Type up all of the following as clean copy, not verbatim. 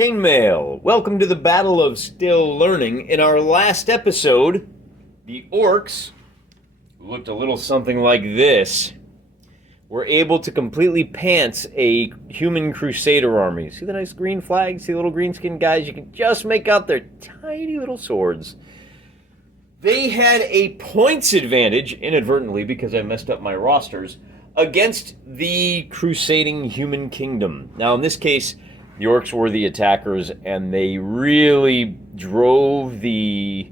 Chainmail. Welcome to the Battle of Still Learning. In our last episode, the orcs, who looked a little something like this, were able to completely pants a human crusader army. See the nice green flags? See the little green skinned guys? You can just make out their tiny little swords. They had a points advantage, inadvertently, because I messed up my rosters, against the crusading human kingdom. Now, in this case, the orcs were the attackers, and they really drove the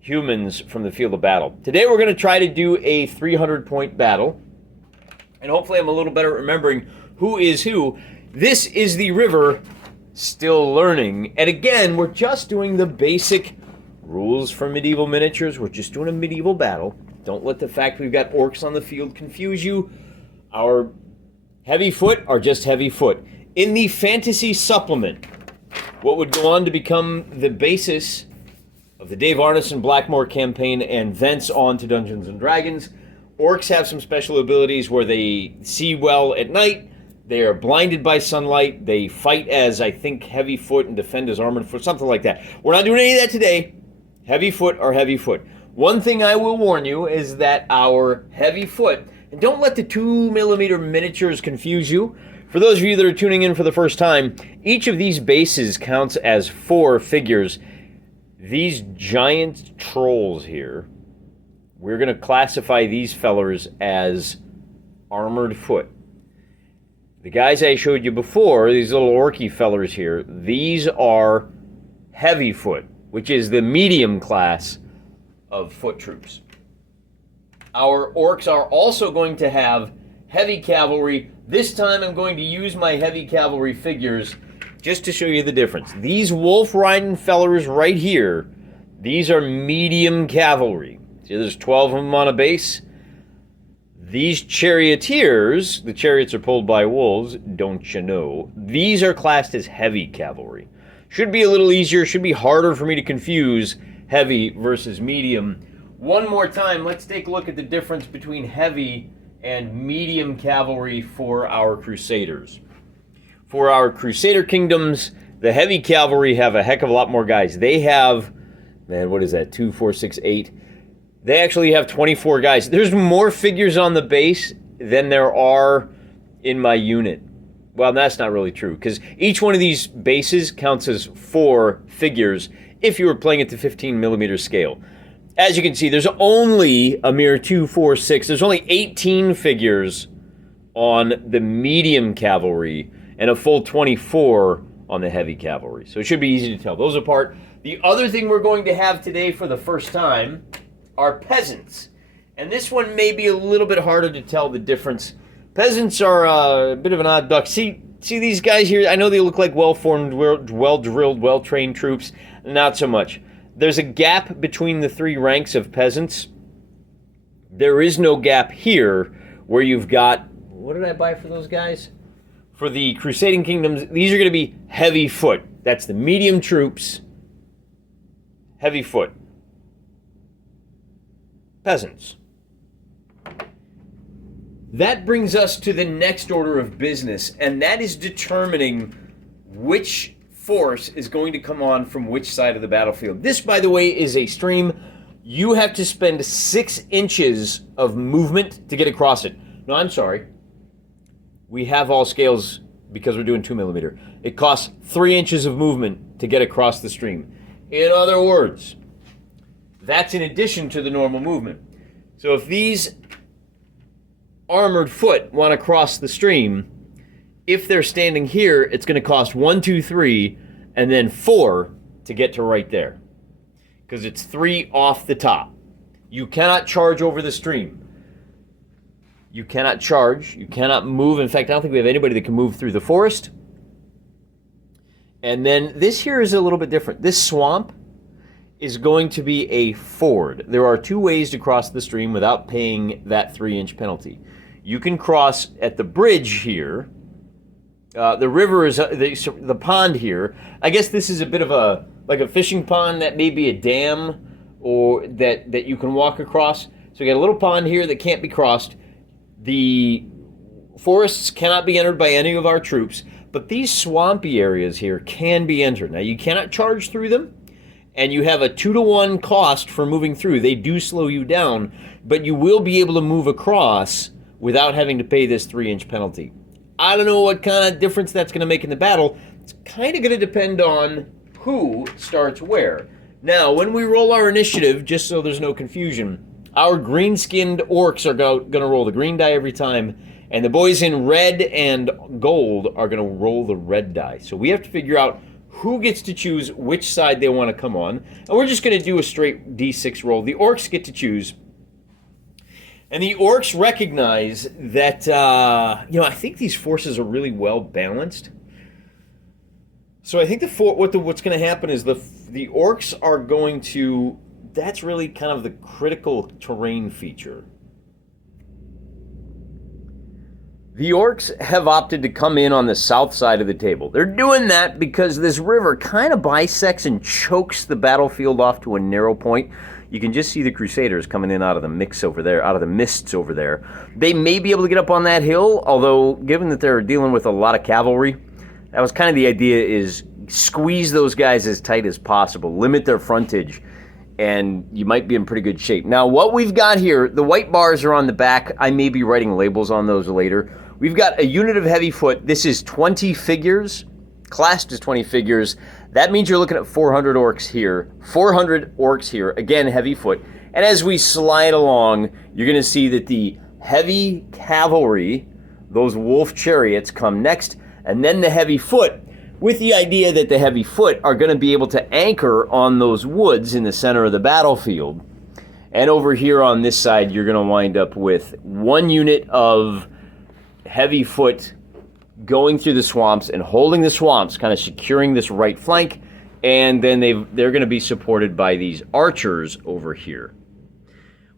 humans from the field of battle. Today we're going to try to do a 300-point battle, and hopefully I'm a little better at remembering who is who. This is the river Still Learning, and again, we're just doing the basic rules for medieval miniatures. We're just doing a medieval battle. Don't let the fact we've got orcs on the field confuse you. Our heavy foot are just heavy foot. In the fantasy supplement, what would go on to become the basis of the Dave Arneson Blackmore campaign and thence on to Dungeons & Dragons, orcs have some special abilities where they see well at night, they are blinded by sunlight, they fight as, I think, heavy foot and defend as armored foot, something like that. We're not doing any of that today. Heavy foot are heavy foot. One thing I will warn you is that our heavy foot, and don't let the 2mm miniatures confuse you. For those of you that are tuning in for the first time, each of these bases counts as 4 figures. These giant trolls here, we're going to classify these fellers as armored foot. The guys I showed you before, these little orky fellers here, these are heavy foot, which is the medium class of foot troops. Our orcs are also going to have heavy cavalry. This time I'm going to use my heavy cavalry figures just to show you the difference. These wolf riding fellers right here, these are medium cavalry. See, there's 12 of them on a base. These charioteers, the chariots are pulled by wolves, don't you know? These are classed as heavy cavalry. Should be a little easier, should be harder for me to confuse heavy versus medium. One more time, let's take a look at the difference between heavy and medium cavalry for our crusaders. For our crusader kingdoms, the heavy cavalry have a heck of a lot more guys. They have, man, what is that, 2, 4, 6, 8? They actually have 24 guys. There's more figures on the base than there are in my unit. Well, that's not really true, because each one of these bases counts as 4 figures if you were playing at the 15mm scale. As you can see, there's only a mere 2, 4, 6. There's only 18 figures on the medium cavalry and a full 24 on the heavy cavalry. So it should be easy to tell those apart. The other thing we're going to have today for the first time are peasants. And this one may be a little bit harder to tell the difference. Peasants are a bit of an odd duck. See these guys here? I know they look like well-formed, well-drilled, well-trained troops. Not so much. There's a gap between the 3 ranks of peasants. There is no gap here where you've got, what did I buy for those guys? For the crusading kingdoms, these are going to be heavy foot. That's the medium troops, heavy foot. Peasants. That brings us to the next order of business, and that is determining which force is going to come on from which side of the battlefield. This, by the way, is a stream. You have to spend 6 inches of movement to get across it. No, I'm sorry. We have all scales because we're doing 2mm. It costs 3 inches of movement to get across the stream. In other words, that's in addition to the normal movement. So if these armored foot want to cross the stream, if they're standing here, it's going to cost 1, 2, 3, and then 4 to get to right there. Because it's 3 off the top. You cannot charge over the stream. You cannot charge. You cannot move. In fact, I don't think we have anybody that can move through the forest. And then this here is a little bit different. This swamp is going to be a ford. There are 2 ways to cross the stream without paying that 3-inch penalty. You can cross at the bridge here. The river is the pond here. I guess this is a bit of like a fishing pond that may be a dam or that you can walk across. So you got a little pond here that can't be crossed. The forests cannot be entered by any of our troops, but these swampy areas here can be entered. Now, you cannot charge through them, and you have a 2-to-1 cost for moving through. They do slow you down, but you will be able to move across without having to pay this 3-inch penalty. I don't know what kind of difference that's going to make in the battle. It's kind of going to depend on who starts where. Now, when we roll our initiative, just so there's no confusion, our green-skinned orcs are going to roll the green die every time, and the boys in red and gold are going to roll the red die. So we have to figure out who gets to choose which side they want to come on. And we're just going to do a straight D6 roll. The orcs get to choose. And the orcs recognize that, I think these forces are really well balanced. So I think what's going to happen is the orcs are going to, that's really kind of the critical terrain feature. The orcs have opted to come in on the south side of the table. They're doing that because this river kind of bisects and chokes the battlefield off to a narrow point. You can just see the Crusaders coming in out of the mix over there, out of the mists over there. They may be able to get up on that hill, although given that they're dealing with a lot of cavalry, that was kind of the idea, is squeeze those guys as tight as possible, limit their frontage, and you might be in pretty good shape. Now, what we've got here, the white bars are on the back. I may be writing labels on those later. We've got a unit of heavy foot. This is 20 figures, classed as 20 figures. That means you're looking at 400 orcs here, 400 orcs here, again, heavy foot. And as we slide along, you're going to see that the heavy cavalry, those wolf chariots, come next, and then the heavy foot, with the idea that the heavy foot are going to be able to anchor on those woods in the center of the battlefield. And over here on this side, you're going to wind up with one unit of heavy foot going through the swamps and holding the swamps, kind of securing this right flank, and then they're going to be supported by these archers over here.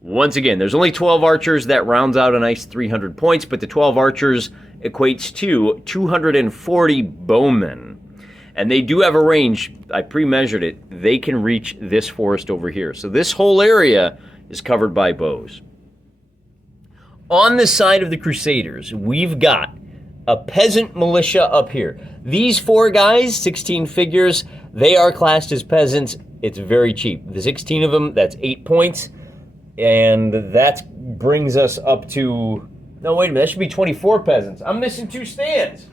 Once again, there's only 12 archers. That rounds out a nice 300 points, but the 12 archers equates to 240 bowmen. And they do have a range. I pre-measured it. They can reach this forest over here. So this whole area is covered by bows. On the side of the Crusaders, we've got a peasant militia up here. These 4 guys, 16 figures, they are classed as peasants. It's very cheap. The 16 of them, that's 8 points. And that brings us up to, no, wait a minute, that should be 24 peasants. I'm missing 2 stands.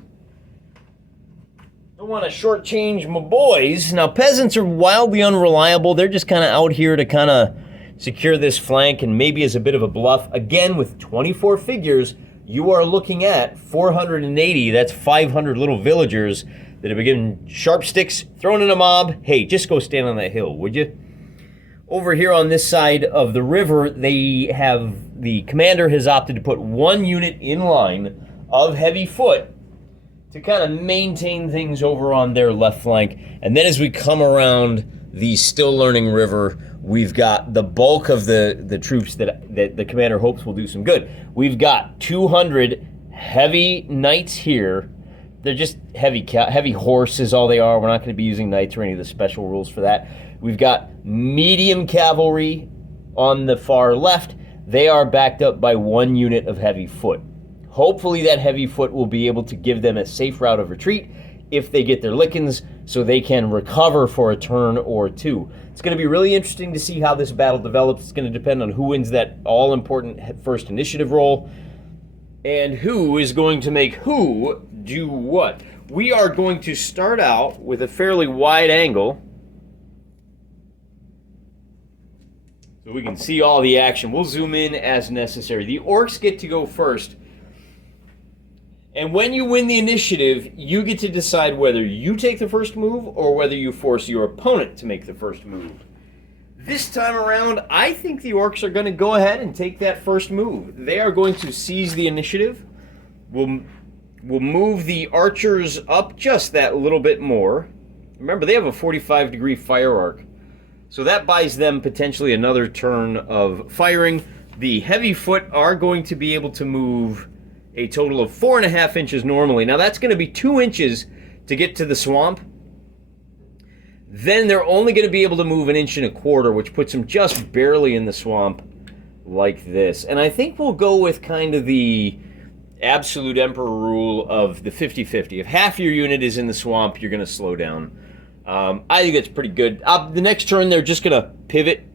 Don't want to shortchange my boys. Now, peasants are wildly unreliable. They're just kind of out here to kind of secure this flank and maybe as a bit of a bluff. Again, with 24 figures, you are looking at 480. That's 500 little villagers that have been given sharp sticks, thrown in a mob. Hey, just go stand on that hill, would you? Over here on this side of the river, the commander has opted to put 1 unit in line of heavy foot to kind of maintain things over on their left flank. And then as we come around the Still Lerning River, we've got the bulk of the troops that the commander hopes will do some good. We've got 200 heavy knights here. They're just heavy horse is all they are. We're not going to be using knights or any of the special rules for that. We've got medium cavalry on the far left. They are backed up by 1 unit of heavy foot. Hopefully that heavy foot will be able to give them a safe route of retreat if they get their lickings, so they can recover for a turn or 2. It's going to be really interesting to see how this battle develops. It's going to depend on who wins that all-important first initiative roll and who is going to make who do what. We are going to start out with a fairly wide angle so we can see all the action. We'll zoom in as necessary. The orcs get to go first. And when you win the initiative, you get to decide whether you take the first move or whether you force your opponent to make the first move. This time around, I think the orcs are going to go ahead and take that first move. They are going to seize the initiative. We'll move the archers up just that little bit more. Remember, they have a 45-degree fire arc. So that buys them potentially another turn of firing. The heavy foot are going to be able to move a total of 4.5 inches normally. Now that's going to be 2 inches to get to the swamp. Then they're only going to be able to move 1.25 inches, which puts them just barely in the swamp like this. And I think we'll go with kind of the absolute emperor rule of the 50-50. If half your unit is in the swamp, you're going to slow down. I think it's pretty good. The next turn, they're just going to pivot.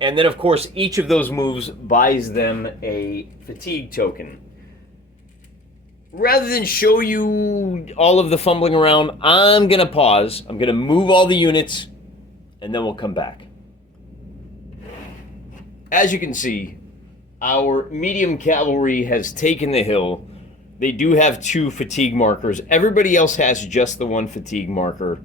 And then, of course, each of those moves buys them a fatigue token. Rather than show you all of the fumbling around, I'm going to pause. I'm going to move all the units, and then we'll come back. As you can see, our medium cavalry has taken the hill. They do have 2 fatigue markers. Everybody else has just the 1 fatigue marker.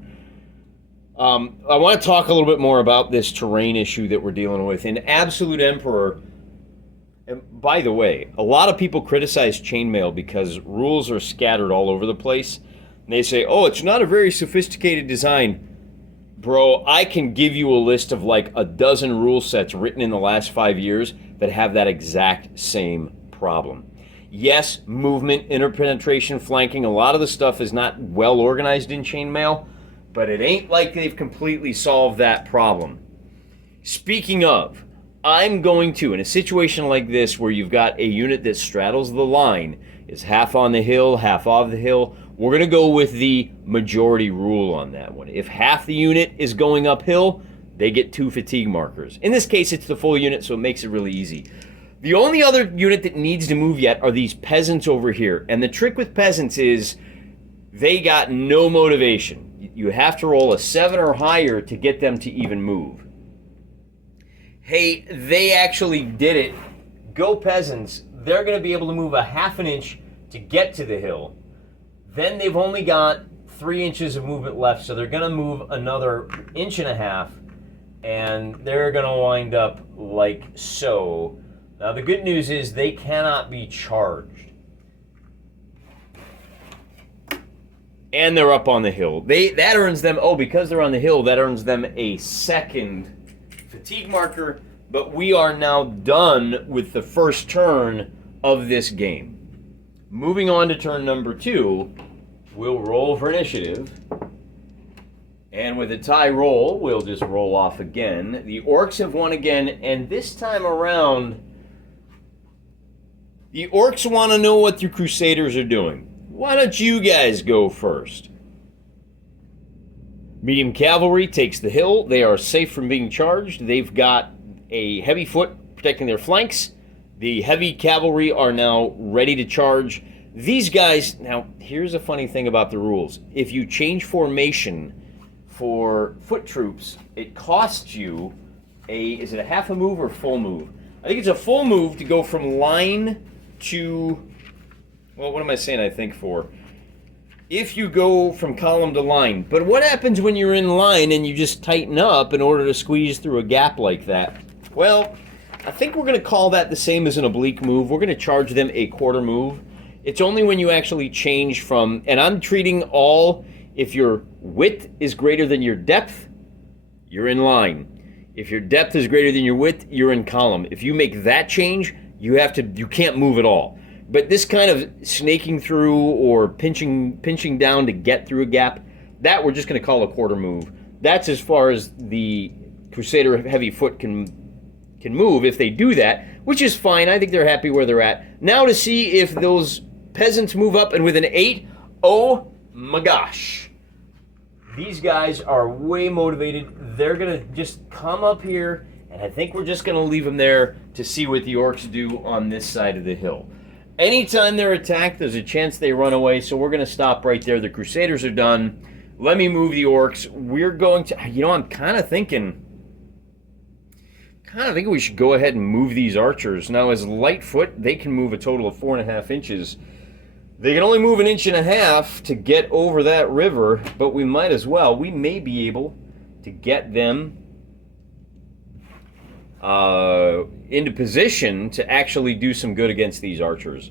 I want to talk a little bit more about this terrain issue that we're dealing with. In Absolute Emperor, and by the way, a lot of people criticize Chainmail because rules are scattered all over the place. And they say, oh, it's not a very sophisticated design. Bro, I can give you a list of like a dozen rule sets written in the last 5 years that have that exact same problem. Yes, movement, interpenetration, flanking, a lot of the stuff is not well organized in Chainmail, but it ain't like they've completely solved that problem. Speaking of, I'm going to, in a situation like this where you've got a unit that straddles the line, is half on the hill, half off the hill, we're going to go with the majority rule on that one. If half the unit is going uphill, they get 2 fatigue markers. In this case, it's the full unit, so it makes it really easy. The only other unit that needs to move yet are these peasants over here. And the trick with peasants is they got no motivation. You have to roll a 7 or higher to get them to even move. Hey, they actually did it. Go peasants. They're going to be able to move a half an inch to get to the hill. Then they've only got 3 inches of movement left, so they're going to move another 1.5 inches, and they're going to wind up like so. Now, the good news is they cannot be charged. And they're up on the hill. That earns them, because they're on the hill, that earns them a 2nd fatigue marker, but we are now done with the first turn of this game. Moving on to turn number 2, we'll roll for initiative. And with a tie roll, we'll just roll off again. The orcs have won again, and this time around, the orcs want to know what the crusaders are doing. Why don't you guys go first? Medium cavalry takes the hill. They are safe from being charged. They've got a heavy foot protecting their flanks. The heavy cavalry are now ready to charge. These guys, now here's a funny thing about the rules. If you change formation for foot troops, it costs you is it a half a move or full move? I think it's a full move to go from line to, well, what am I saying I think for? If you go from column to line. But what happens when you're in line and you just tighten up in order to squeeze through a gap like that? Well, I think we're going to call that the same as an oblique move. We're going to charge them a quarter move. It's only when you actually change from, and I'm treating all, if your width is greater than your depth, you're in line. If your depth is greater than your width, you're in column. If you make that change, you can't move at all. But this kind of snaking through or pinching down to get through a gap, that we're just going to call a quarter move. That's as far as the Crusader heavy foot can move if they do that, which is fine. I think they're happy where they're at. Now to see if those peasants move up, and with an 8, oh my gosh. These guys are way motivated. They're going to just come up here, and I think we're just going to leave them there to see what the orcs do on this side of the hill. Anytime they're attacked, there's a chance they run away, so we're going to stop right there. The Crusaders are done. Let me move the orcs. We're going to, I'm kind of thinking we should go ahead and move these archers. Now, as Lightfoot, they can move a total of 4.5 inches. They can only move 1.5 inches to get over that river, but we might as well. We may be able to get them into position to actually do some good against these archers.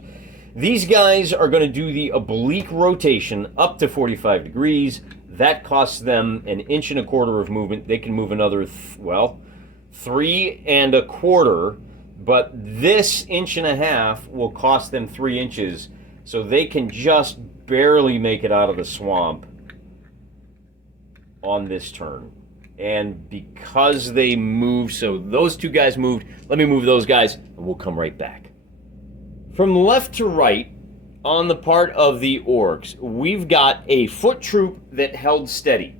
These guys are going to do the oblique rotation up to 45 degrees. That costs them 1.25 inches of movement. They can move another, 3.25, but this 1.5 inches will cost them 3 inches, so they can just barely make it out of the swamp on this turn. And because they moved, so those two guys moved, let me move those guys, and we'll come right back. From left to right, on the part of the orcs, we've got a foot troop that held steady.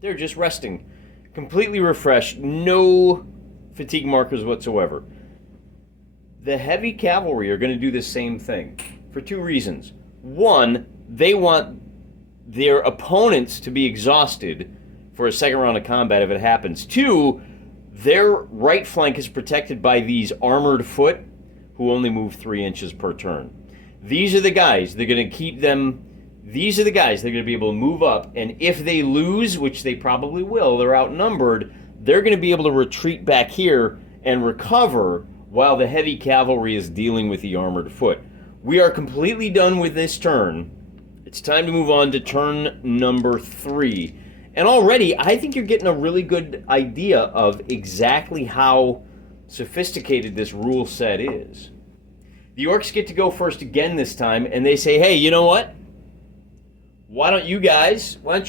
They're just resting, completely refreshed, no fatigue markers whatsoever. The heavy cavalry are going to do the same thing for two reasons. One, they want their opponents to be exhausted for a second round of combat if it happens. Two, their right flank is protected by these armored foot who only move 3 inches per turn. These are the guys, they're going to keep them, these are the guys they're going to be able to move up, and if they lose, which they probably will, they're outnumbered, they're going to be able to retreat back here and recover while the heavy cavalry is dealing with the armored foot. We are completely done with this turn. It's time to move on to turn number 3. And already, I think you're getting a really good idea of exactly how sophisticated this rule set is. The orcs get to go first again this time, and they say, hey, you know what? Why don't you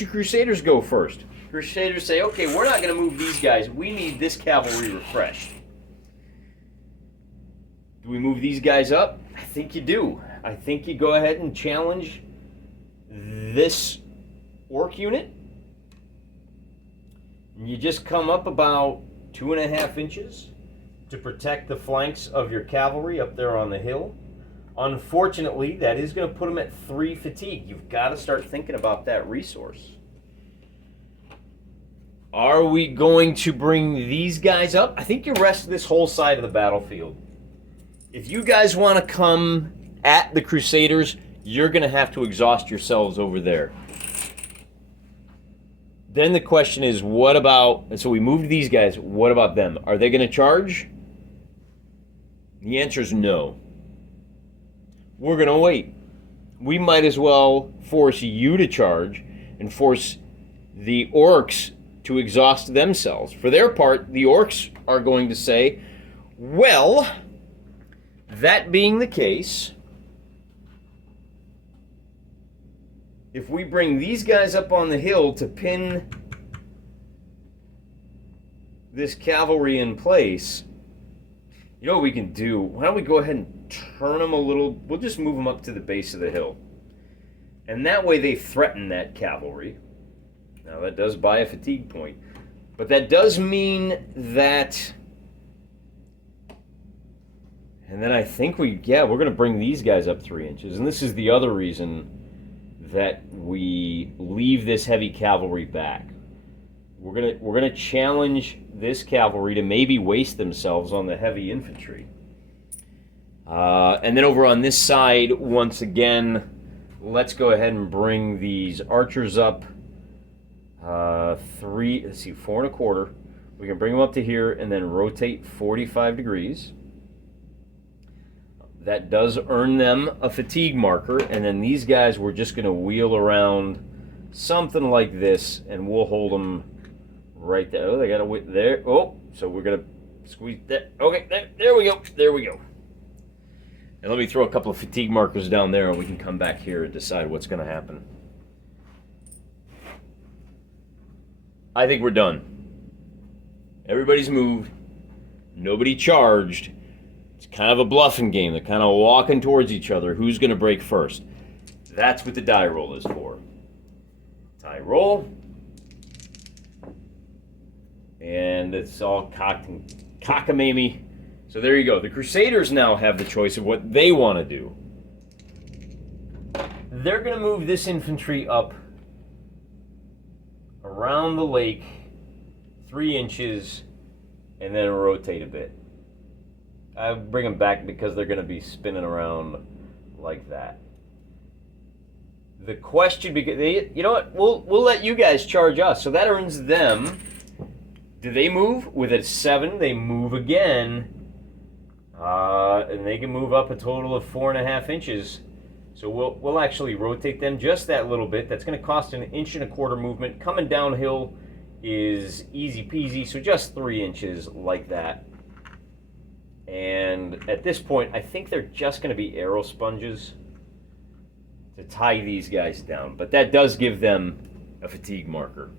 Crusaders go first? Crusaders say, okay, we're not going to move these guys. We need this cavalry refreshed. Do we move these guys up? I think you do. I think you go ahead and challenge this orc unit. You just come up about 2.5 inches to protect the flanks of your cavalry up there on the hill. Unfortunately, that is going to put them at 3 fatigue. You've got to start thinking about that resource. Are we going to bring these guys up? I think you rest this whole side of the battlefield. If you guys want to come at the Crusaders, you're going to have to exhaust yourselves over there. Then the question is, what about, and so we moved these guys, what about them? Are they going to charge? The answer is no. We're going to wait. We might as well force you to charge and force the orcs to exhaust themselves. For their part, the orcs are going to say, well, that being the case, if we bring these guys up on the hill to pin this cavalry in place, you know what we can do? Why don't we go ahead and turn them a little? We'll just move them up to the base of the hill. And that way they threaten that cavalry. Now that does buy a fatigue point. But that does mean that... And then I think we're going to bring these guys up 3 inches. And this is the other reason that we leave this heavy cavalry back. We're gonna challenge this cavalry to maybe waste themselves on the heavy infantry. And then over on this side, once again, let's go ahead and bring these archers up. 4.25. We can bring them up to here and then rotate 45 degrees. That does earn them a fatigue marker, and then these guys we're just going to wheel around something like this, and we'll hold them right there. Oh, they got to wait there. Oh, so we're going to squeeze that. Okay, there we go. There we go. And let me throw a couple of fatigue markers down there, and we can come back here and decide what's going to happen. I think we're done. Everybody's moved. Nobody charged. It's kind of a bluffing game. They're kind of walking towards each other. Who's going to break first? That's what the die roll is for. Die roll. And it's all cockamamie. So there you go. The Crusaders now have the choice of what they want to do. They're going to move this infantry up around the lake 3 inches and then rotate a bit. I bring them back because they're going to be spinning around like that. The question, because you know what, we'll let you guys charge us, so that earns them. Do they move? With a 7, they move again, and they can move up a total of 4.5 inches. So we'll actually rotate them just that little bit. That's going to cost an 1.25 inch movement. Coming downhill is easy peasy, so just 3 inches like that. And at this point, I think they're just going to be arrow sponges to tie these guys down. But that does give them a fatigue marker.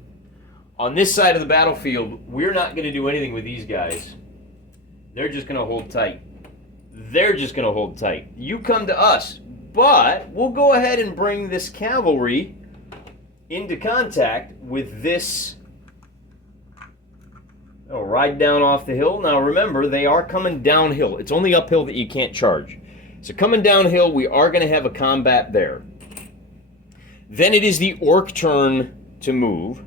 On this side of the battlefield, we're not going to do anything with these guys. They're just going to hold tight. They're just going to hold tight. You come to us. But we'll go ahead and bring this cavalry into contact with this. Oh, ride down off the hill. Now remember, they are coming downhill. It's only uphill that you can't charge. So coming downhill, we are going to have a combat there. Then it is the orc turn to move.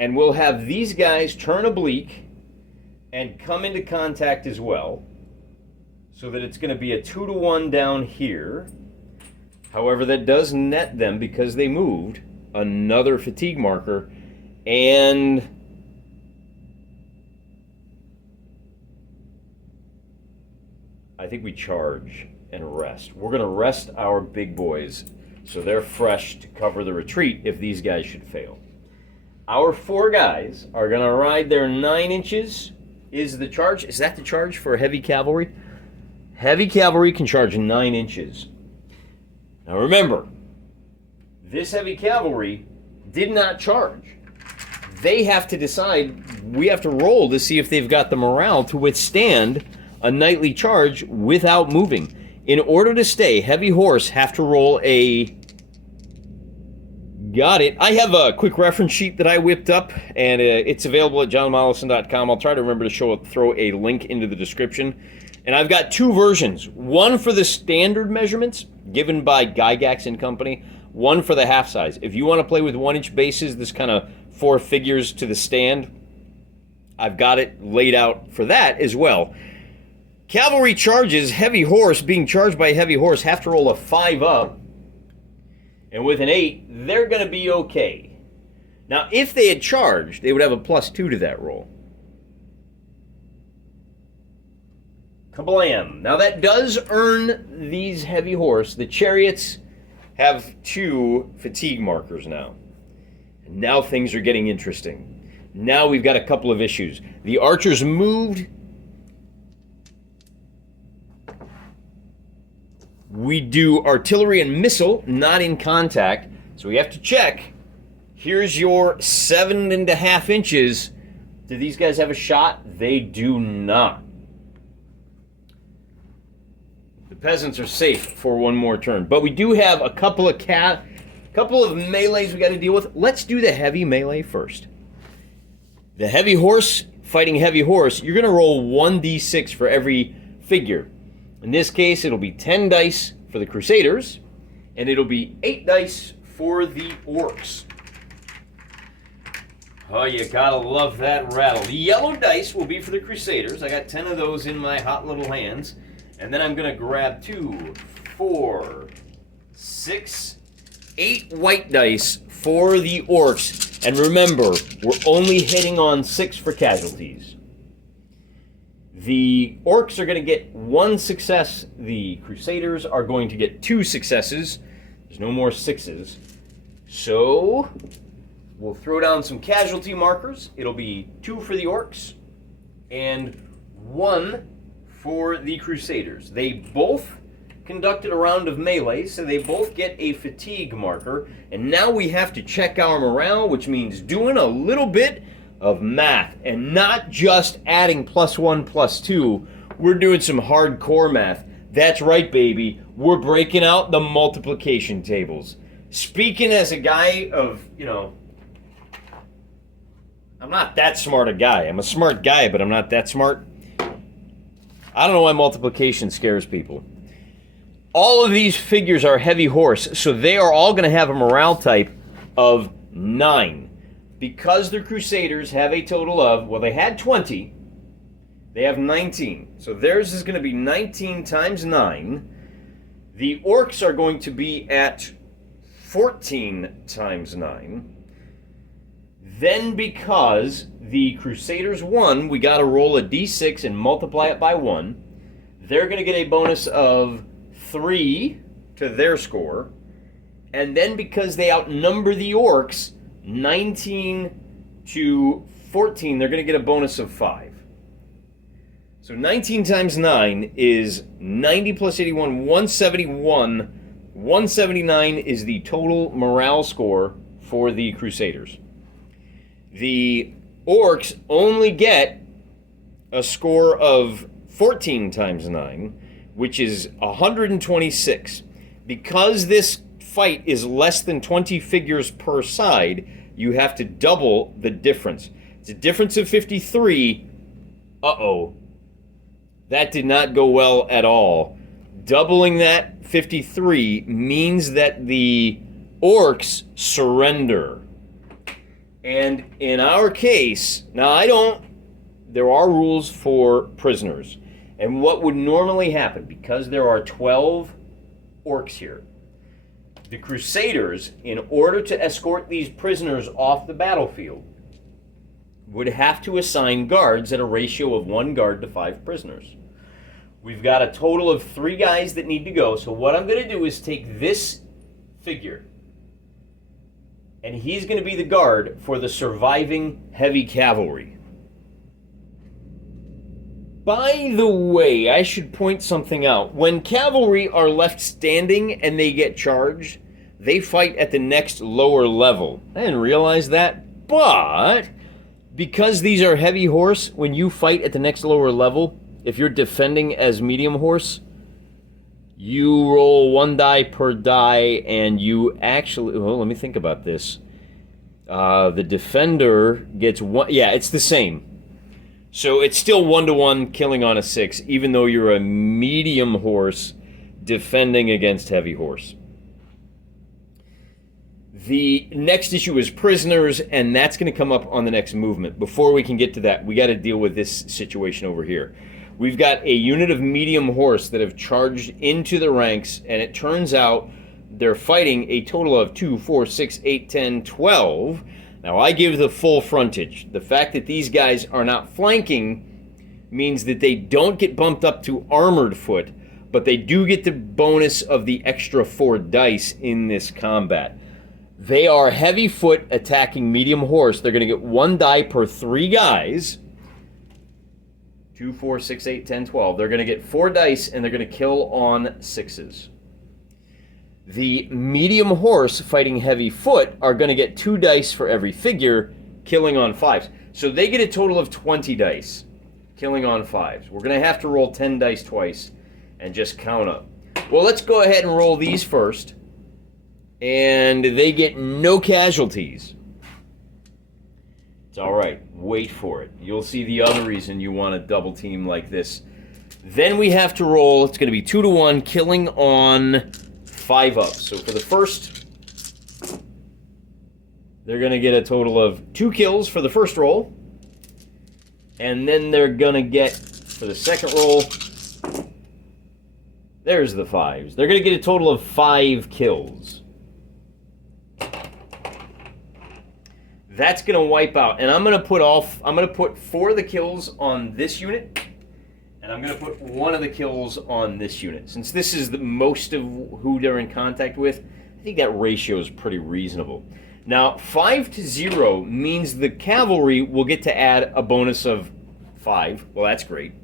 And we'll have these guys turn oblique and come into contact as well. So that it's going to be a 2-to-1 down here. However, that does net them because they moved another fatigue marker. And I think we charge and rest. We're going to rest our big boys so they're fresh to cover the retreat if these guys should fail. Our 4 guys are going to ride their 9 inches. Is the charge? Is that the charge for heavy cavalry? Heavy cavalry can charge 9 inches. Now remember, this heavy cavalry did not charge. They have to decide, we have to roll to see if they've got the morale to withstand a nightly charge without moving. In order to stay, heavy horse have to roll a... Got it. I have a quick reference sheet that I whipped up, and it's available at johnmollison.com. I'll try to remember to throw a link into the description. And I've got 2 versions. One for the standard measurements, given by Gygax and Company. One for the half size. If you want to play with 1-inch bases, this kind of 4 figures to the stand, I've got it laid out for that as well. Cavalry charges, heavy horse, being charged by heavy horse, have to roll a 5 up. And with an 8, they're going to be okay. Now, if they had charged, they would have a +2 to that roll. Kablam. Now that does earn these heavy horse. The chariots have 2 fatigue markers now. And now things are getting interesting. Now we've got a couple of issues. The archers moved. We do artillery and missile, not in contact. So we have to check. Here's your 7.5 inches. Do these guys have a shot? They do not. The peasants are safe for one more turn. But we do have a couple of melees we got to deal with. Let's do the heavy melee first. The heavy horse fighting heavy horse, you're going to roll 1d6 for every figure. In this case, it'll be 10 dice for the Crusaders, and it'll be 8 dice for the Orcs. Oh, you gotta love that rattle. The yellow dice will be for the Crusaders. I got 10 of those in my hot little hands. And then I'm gonna grab 2, 4, 6, 8 white dice for the Orcs. And remember, we're only hitting on 6 for casualties. The Orcs are going to get 1 success. The Crusaders are going to get 2 successes. There's no more 6s. So, we'll throw down some casualty markers. It'll be 2 for the Orcs and 1 for the Crusaders. They both conducted a round of melee, so they both get a fatigue marker. And now we have to check our morale, which means doing a little bit of math and not just adding +1, +2. We're doing some hardcore math. That's right, baby. We're breaking out the multiplication tables. Speaking as a guy of, I'm not that smart a guy. I'm a smart guy, but I'm not that smart. I don't know why multiplication scares people. All of these figures are heavy horse, so they are all going to have a morale type of 9. Because the Crusaders have a total of, well, they had 20, they have 19. So theirs is going to be 19 times 9. The Orcs are going to be at 14 times 9. Then because the Crusaders won, we got to roll a d6 and multiply it by 1. They're going to get a bonus of 3 to their score. And then because they outnumber the Orcs, 19 to 14, they're going to get a bonus of 5. So 19 times 9 is 90 plus 81, 171. 179 is the total morale score for the Crusaders. The Orcs only get a score of 14 times 9, which is 126. Because this fight is less than 20 figures per side, you have to double the difference. It's a difference of 53. Uh-oh. That did not go well at all. Doubling that 53 means that the orcs surrender. And in our case, now there are rules for prisoners. And what would normally happen, because there are 12 orcs here, the Crusaders, in order to escort these prisoners off the battlefield, would have to assign guards at a ratio of 1 guard to 5 prisoners. We've got a total of 3 guys that need to go, so what I'm going to do is take this figure, and he's going to be the guard for the surviving heavy cavalry. By the way, I should point something out. When cavalry are left standing and they get charged, they fight at the next lower level. I didn't realize that, but because these are heavy horse, when you fight at the next lower level, if you're defending as medium horse, you roll 1 die per die, and you actually, well, let me think about this. The defender gets 1, yeah, it's the same. So it's still 1-to-1 killing on a 6, even though you're a medium horse defending against heavy horse. The next issue is prisoners, and that's going to come up on the next movement. Before we can get to that, we got to deal with this situation over here. We've got a unit of medium horse that have charged into the ranks, and it turns out they're fighting a total of 2, 4, 6, 8, 10, 12. Now, I give the full frontage. The fact that these guys are not flanking means that they don't get bumped up to armored foot, but they do get the bonus of the extra 4 dice in this combat. They are heavy foot attacking medium horse. They're going to get 1 die per 3 guys. 2, 4, 6, 8, 10, 12. They're going to get 4 dice, and they're going to kill on 6s. The medium horse fighting heavy foot are going to get 2 dice for every figure, killing on 5s. So they get a total of 20 dice, killing on 5s. We're going to have to roll 10 dice twice and just count up. Well, let's go ahead and roll these first. And they get no casualties. It's all right. Wait for it. You'll see the other reason you want to double team like this. Then we have to roll. It's going to be 2-to-1, killing on 5 up. So for the first, they're going to get a total of 2 kills for the first roll. And then they're going to get, for the second roll, there's the 5s. They're going to get a total of 5 kills. That's going to wipe out, and I'm going to put 4 of the kills on this unit, and I'm going to put 1 of the kills on this unit. Since this is the most of who they're in contact with, I think that ratio is pretty reasonable. Now, 5-0 means the cavalry will get to add a bonus of 5. Well, that's great.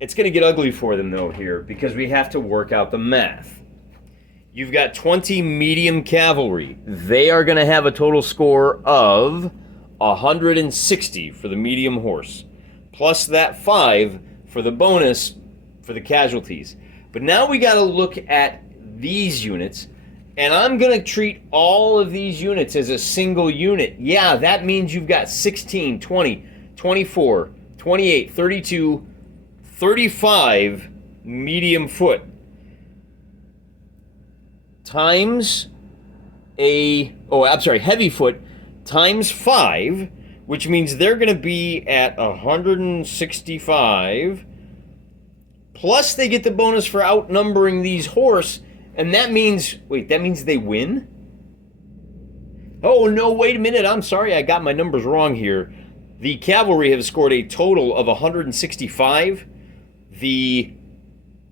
It's going to get ugly for them, though, here, because we have to work out the math. You've got 20 medium cavalry. They are going to have a total score of 160 for the medium horse, plus that 5 for the bonus for the casualties. But now we got to look at these units, and I'm going to treat all of these units as a single unit. Yeah, that means you've got 16, 20, 24, 28, 32, 35 medium foot. Times heavy foot times 5, which means they're going to be at 165. Plus they get the bonus for outnumbering these horse, and that means, that means they win? Oh no, wait a minute, I'm sorry, I got my numbers wrong here. The cavalry have scored a total of 165. The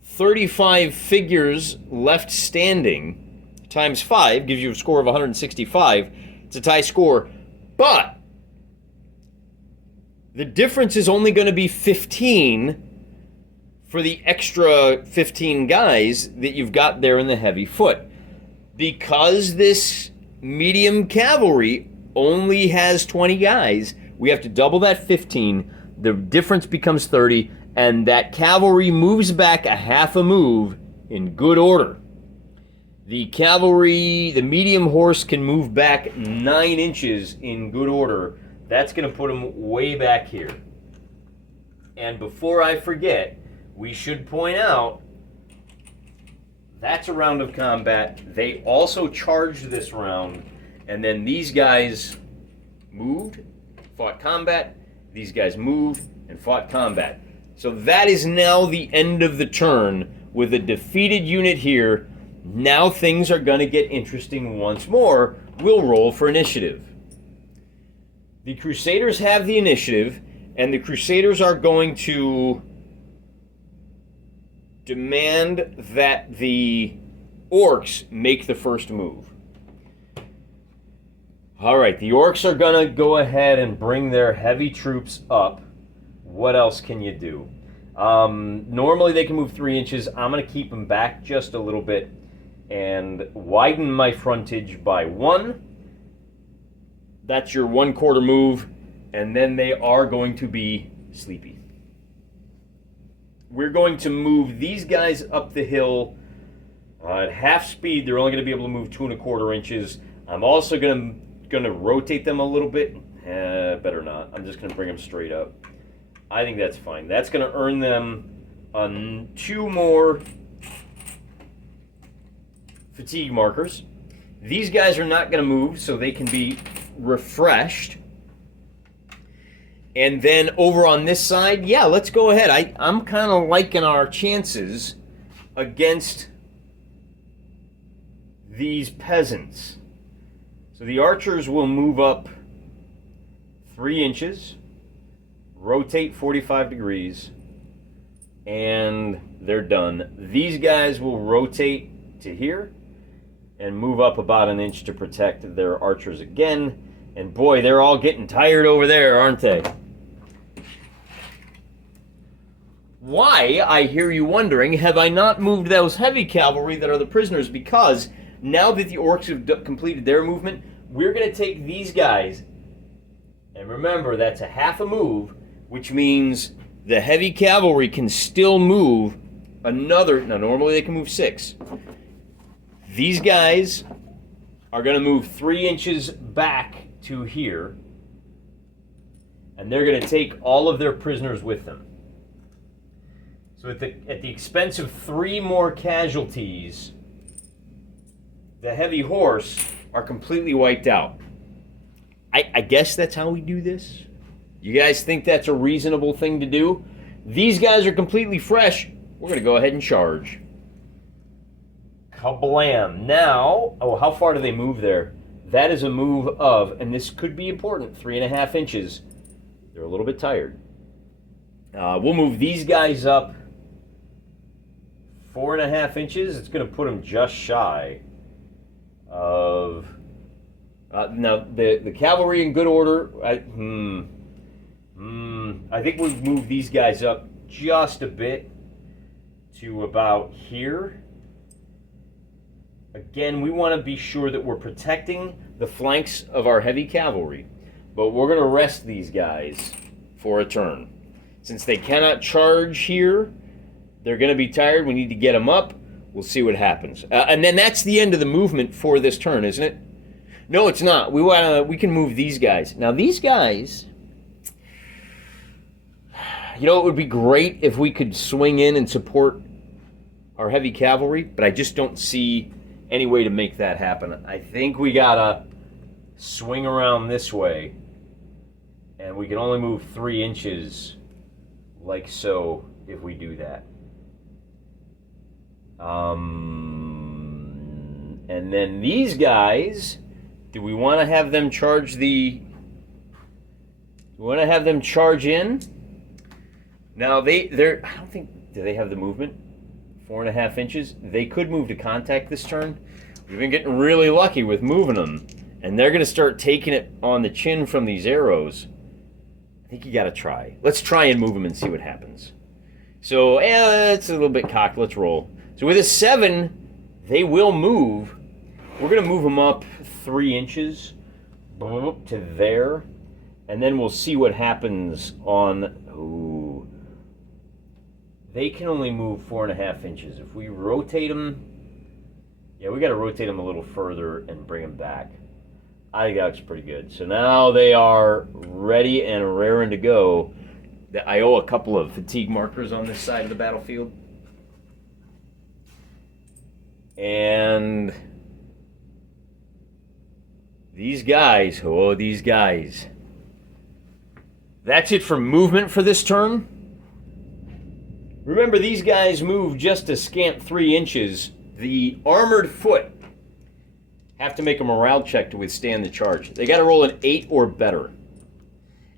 35 figures left standing times 5 gives you a score of 165. It's a tie score, but the difference is only going to be 15 for the extra 15 guys that you've got there in the heavy foot. Because this medium cavalry only has 20 guys, we have to double that 15. The difference becomes 30, and that cavalry moves back a half a move in good order. The cavalry, the medium horse can move back 9 inches in good order. That's going to put them way back here. And before I forget, we should point out that's a round of combat. They also charged this round, and then these guys moved, fought combat. These guys moved and fought combat. So that is now the end of the turn with a defeated unit here. Now things are going to get interesting once more. We'll roll for initiative. The Crusaders have the initiative, and the Crusaders are going to demand that the Orcs make the first move. All right, the Orcs are going to go ahead and bring their heavy troops up. What else can you do? Normally they can move 3 inches. I'm going to keep them back just a little bit and widen my frontage by 1. That's your 1/4 move, and then they are going to be sleepy. We're going to move these guys up the hill at half speed. They're only going to be able to move 2 1/4 inches. I'm also going to rotate them a little bit. Better not. I'm just going to bring them straight up. I think that's fine. That's going to earn them 2 more fatigue markers. These guys are not going to move, so they can be refreshed. And then over on this side, yeah, let's go ahead. I'm kind of liking our chances against these peasants. So the archers will move up 3 inches, rotate 45 degrees, and they're done. These guys will rotate to here and move up about 1 inch to protect their archers again. And boy, they're all getting tired over there, aren't they? Why, I hear you wondering, have I not moved those heavy cavalry that are the prisoners? Because now that the Orcs have completed their movement, we're going to take these guys, and remember, that's a half a move, which means the heavy cavalry can still move another. Now, normally they can move 6. These guys are going to move 3 inches back to here, and they're going to take all of their prisoners with them. So at the expense of 3 more casualties, the heavy horse are completely wiped out. I guess that's how we do this. You guys think that's a reasonable thing to do? These guys are completely fresh. We're going to go ahead and charge. Kablam. Now, oh, how far do they move there? That is a move of, and this could be important, 3.5 inches. They're a little bit tired. We'll move these guys up 4.5 inches. It's going to put them just shy of... now, the cavalry in good order, I think we'll move these guys up just a bit to about here. Again, we want to be sure that we're protecting the flanks of our heavy cavalry, but we're going to rest these guys for a turn. Since they cannot charge here, they're going to be tired. We need to get them up. We'll see what happens. And then that's the end of the movement for this turn, isn't it? No, it's not. We can move these guys. Now, these guys, you know, it would be great if we could swing in and support our heavy cavalry, but I just don't see any way to make that happen. I think we gotta swing around this way, and we can only move 3 inches like so if we do that. And then these guys, do we want to have them charge in? Now they're I don't think, do they have the movement? 4.5 inches. They could move to contact this turn. We've been getting really lucky with moving them, and they're going to start taking it on the chin from these arrows. I think you got to try. Let's try and move them and see what happens. So, it's a little bit cocked. Let's roll. So with a 7, they will move. We're going to move them up 3 inches to there, and then we'll see what happens on... Ooh. they can only move 4.5 inches. If we rotate them, yeah, we got to rotate them a little further and bring them back. I think that looks pretty good. So now they are ready and raring to go. I owe a couple of fatigue markers on this side of the battlefield. And these guys, oh, these guys. That's it for movement for this turn. Remember, these guys move just a scant 3 inches. The armored foot have to make a morale check to withstand the charge. They got to roll an 8 or better.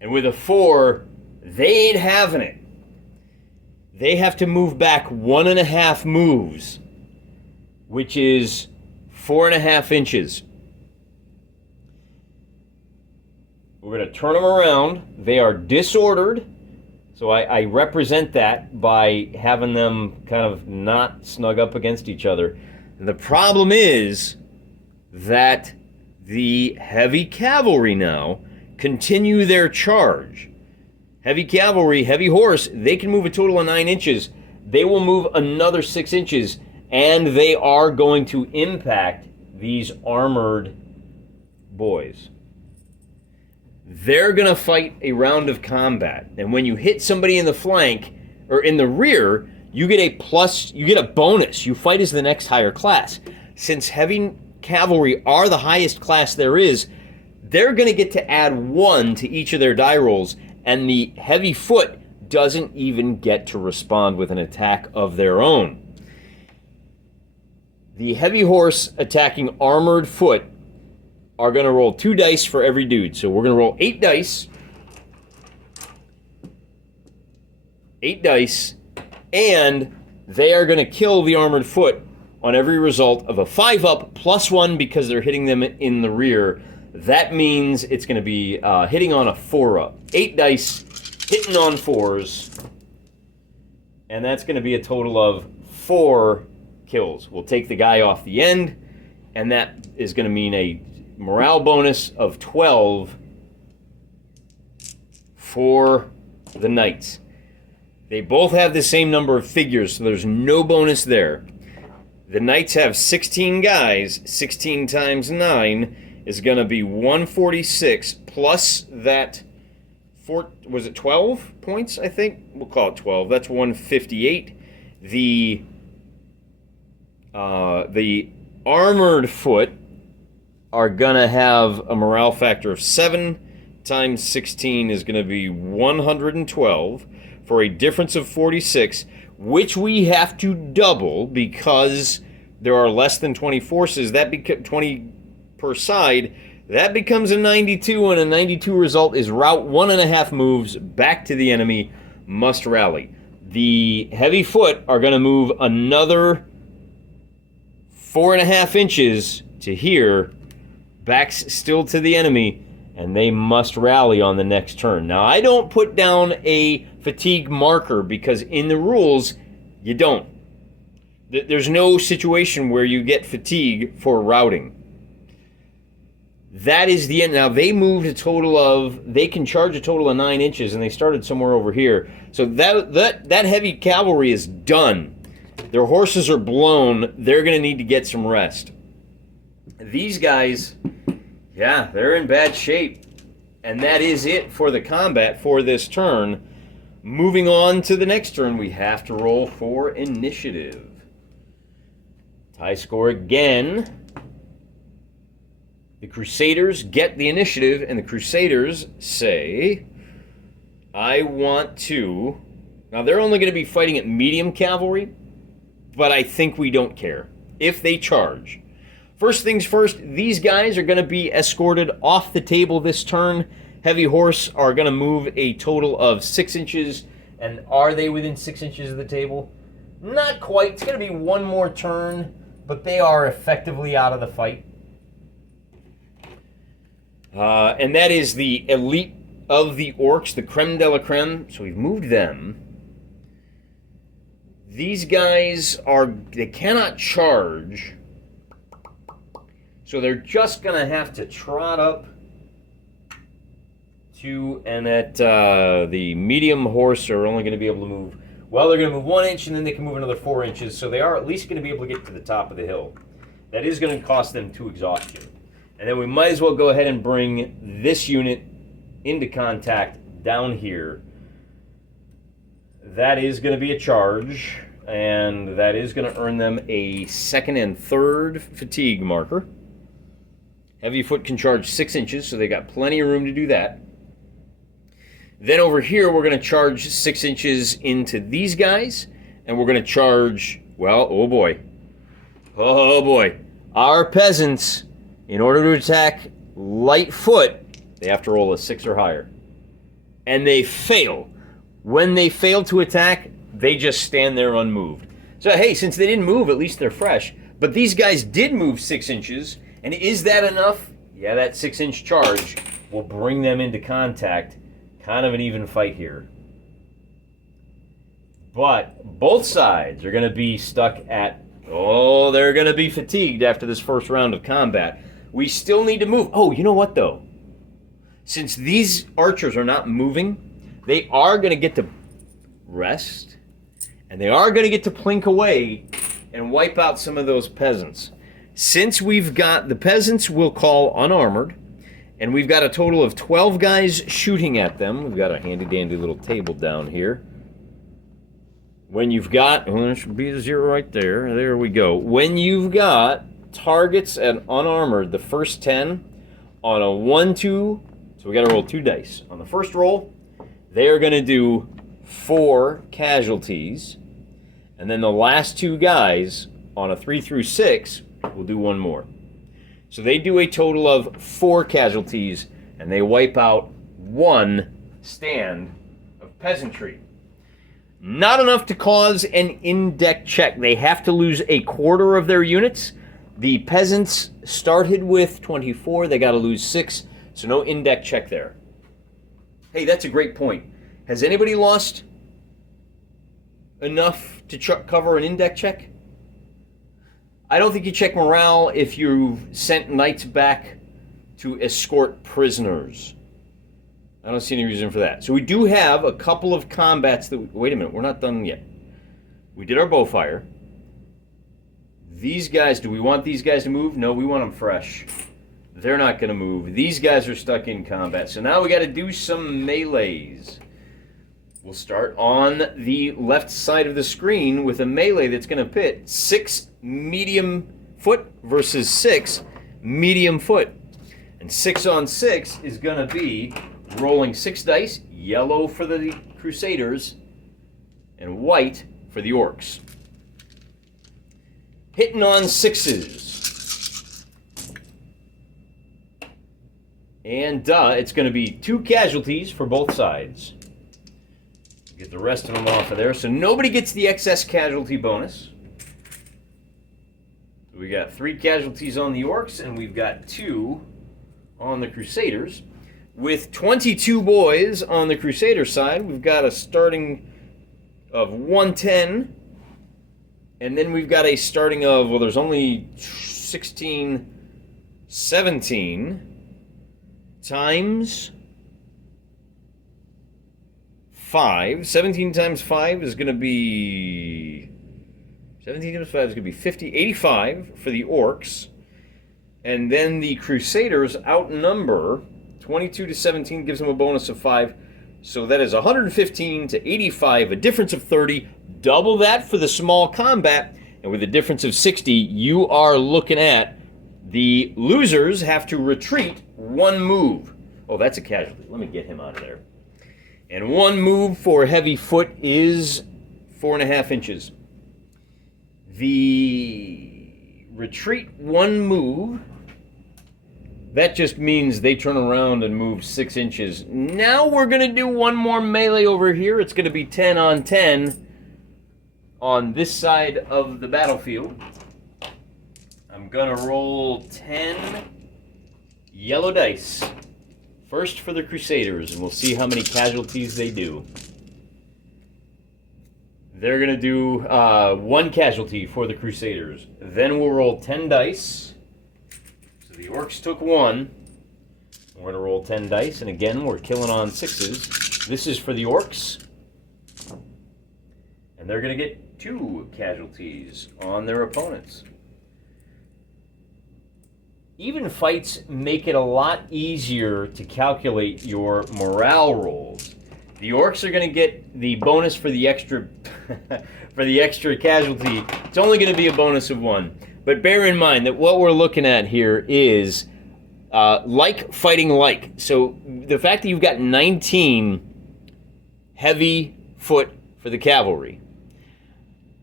And with a 4, they ain't having it. They have to move back 1.5 moves, which is 4.5 inches. We're going to turn them around. They are disordered. So I represent that by having them kind of not snug up against each other. And the problem is that the heavy cavalry now continue their charge. Heavy cavalry, heavy horse, they can move a total of 9 inches. They will move another 6 inches, and they are going to impact these armored boys. They're going to fight a round of combat. And when you hit somebody in the flank or in the rear, you get a bonus. You fight as the next higher class. Since heavy cavalry are the highest class there is, they're going to get to add 1 to each of their die rolls, and the heavy foot doesn't even get to respond with an attack of their own. The heavy horse attacking armored foot are going to roll 2 dice for every dude. So we're going to roll 8 dice. 8 dice. And they are going to kill the armored foot on every result of a 5 up plus 1 because they're hitting them in the rear. That means it's going to be hitting on a 4 up. 8 dice, hitting on 4s. And that's going to be a total of 4 kills. We'll take the guy off the end. And that is going to mean a morale bonus of 12 for the knights. They both have the same number of figures, so there's no bonus there. The knights have 16 guys. 16 times 9 is going to be 146 plus that 12 points, I think? We'll call it 12. That's 158. The armored foot are going to have a morale factor of 7 times 16 is going to be 112 for a difference of 46, which we have to double because there are less than 20 forces. That 20 per side. That becomes a 92, and a 92 result is route 1.5 moves back to the enemy, must rally. The heavy foot are going to move another 4.5 inches to here, backs still to the enemy, and they must rally on the next turn. Now, I don't put down a fatigue marker because in the rules, you don't. There's no situation where you get fatigue for routing. That is the end. Now, they moved a total of, they can charge a total of 9 inches, and they started somewhere over here. So that heavy cavalry is done. Their horses are blown. They're going to need to get some rest. These guys, yeah, they're in bad shape. And that is it for the combat for this turn. Moving on to the next turn, we have to roll for initiative. Tie score again. The Crusaders get the initiative, and the Crusaders say, I want to... Now, they're only going to be fighting at medium cavalry, but I think we don't care if they charge. First things first, these guys are going to be escorted off the table this turn. Heavy horse are going to move a total of 6 inches. And are they within 6 inches of the table? Not quite. It's going to be one more turn, but they are effectively out of the fight. And that is the elite of the orcs, the creme de la creme. So we've moved them. These guys they cannot charge. So they're just going to have to trot up to, and at the medium horse are only going to be able to move Well, they're going to move 1 inch, and then they can move another 4 inches, so they are at least going to be able to get to the top of the hill. That is going to cost them 2 exhaustion. And then we might as well go ahead and bring this unit into contact down here. That is going to be a charge, and that is going to earn them a 2nd and 3rd fatigue marker. Heavy foot can charge 6 inches, so they got plenty of room to do that. Then over here, we're going to charge 6 inches into these guys, and we're going to charge, well, oh boy. Oh boy. Our peasants, in order to attack light foot, they have to roll a 6 or higher. And they fail. When they fail to attack, they just stand there unmoved. So hey, since they didn't move, at least they're fresh. But these guys did move 6 inches, and is that enough? Yeah, that 6-inch charge will bring them into contact. Kind of an even fight here. But both sides are going to be stuck at, oh, they're going to be fatigued after this first round of combat. We still need to move. Oh, you know what, though? Since these archers are not moving, they are going to get to rest, and they are going to get to plink away and wipe out some of those peasants. Since we've got, the peasants will call unarmored, and we've got a total of 12 guys shooting at them. We've got a handy-dandy little table down here. When you've got, well, there should be a 0 right there. There we go. When you've got targets and unarmored, the first 10 on a 1-2, so we got to roll 2 dice. On the first roll, they are going to do 4 casualties, and then the last 2 guys on a 3 through 6 will do 1 more. So they do a total of 4 casualties, and they wipe out 1 stand of peasantry. Not enough to cause an in-deck check. They have to lose a quarter of their units. The peasants started with 24. They got to lose 6, so no in-deck check there. Hey, that's a great point. Has anybody lost enough to cover an in-deck check? I don't think you check morale if you've sent knights back to escort prisoners. I don't see any reason for that. So we do have a couple of combats that... Wait a minute, we're not done yet. We did our bowfire. These guys, do we want these guys to move? No, we want them fresh. They're not going to move. These guys are stuck in combat. So now we got to do some melees. We'll start on the left side of the screen with a melee that's going to pit 6 medium foot versus 6 medium foot. And 6 on 6 is going to be rolling 6 dice, yellow for the Crusaders and white for the Orcs. Hitting on 6s. And it's going to be 2 casualties for both sides. Get the rest of them off of there. So nobody gets the excess casualty bonus. We got 3 casualties on the Orcs, and we've got 2 on the Crusaders. With 22 boys on the Crusader side, we've got a starting of 110. And then we've got a starting of, well, there's only 17 times 5. 17 times 5 is going to be... 17 times 5 is going to be 50, 85 for the Orcs. And then the Crusaders outnumber 22 to 17, gives them a bonus of 5. So that is 115 to 85, a difference of 30. Double that for the small combat. And with a difference of 60, you are looking at the losers have to retreat 1 move. Oh, that's a casualty. Let me get him out of there. And 1 move for heavy foot is 4.5 inches. The retreat 1 move, that just means they turn around and move 6 inches. Now we're going to do 1 more melee over here. It's going to be 10 on 10 on this side of the battlefield. I'm going to roll 10 yellow dice. First for the Crusaders, and we'll see how many casualties they do. They're going to do 1 casualty for the Crusaders. Then we'll roll 10 dice. So the Orcs took 1. We're going to roll 10 dice, and again, we're killing on 6s. This is for the Orcs. they're going to get 2 casualties on their opponents. Even fights make it a lot easier to calculate your morale rolls. The orcs are going to get the bonus for the extra for the extra casualty. It's only going to be a bonus of 1. But bear in mind that what we're looking at here is like fighting like. So the fact that you've got 19 heavy foot for the cavalry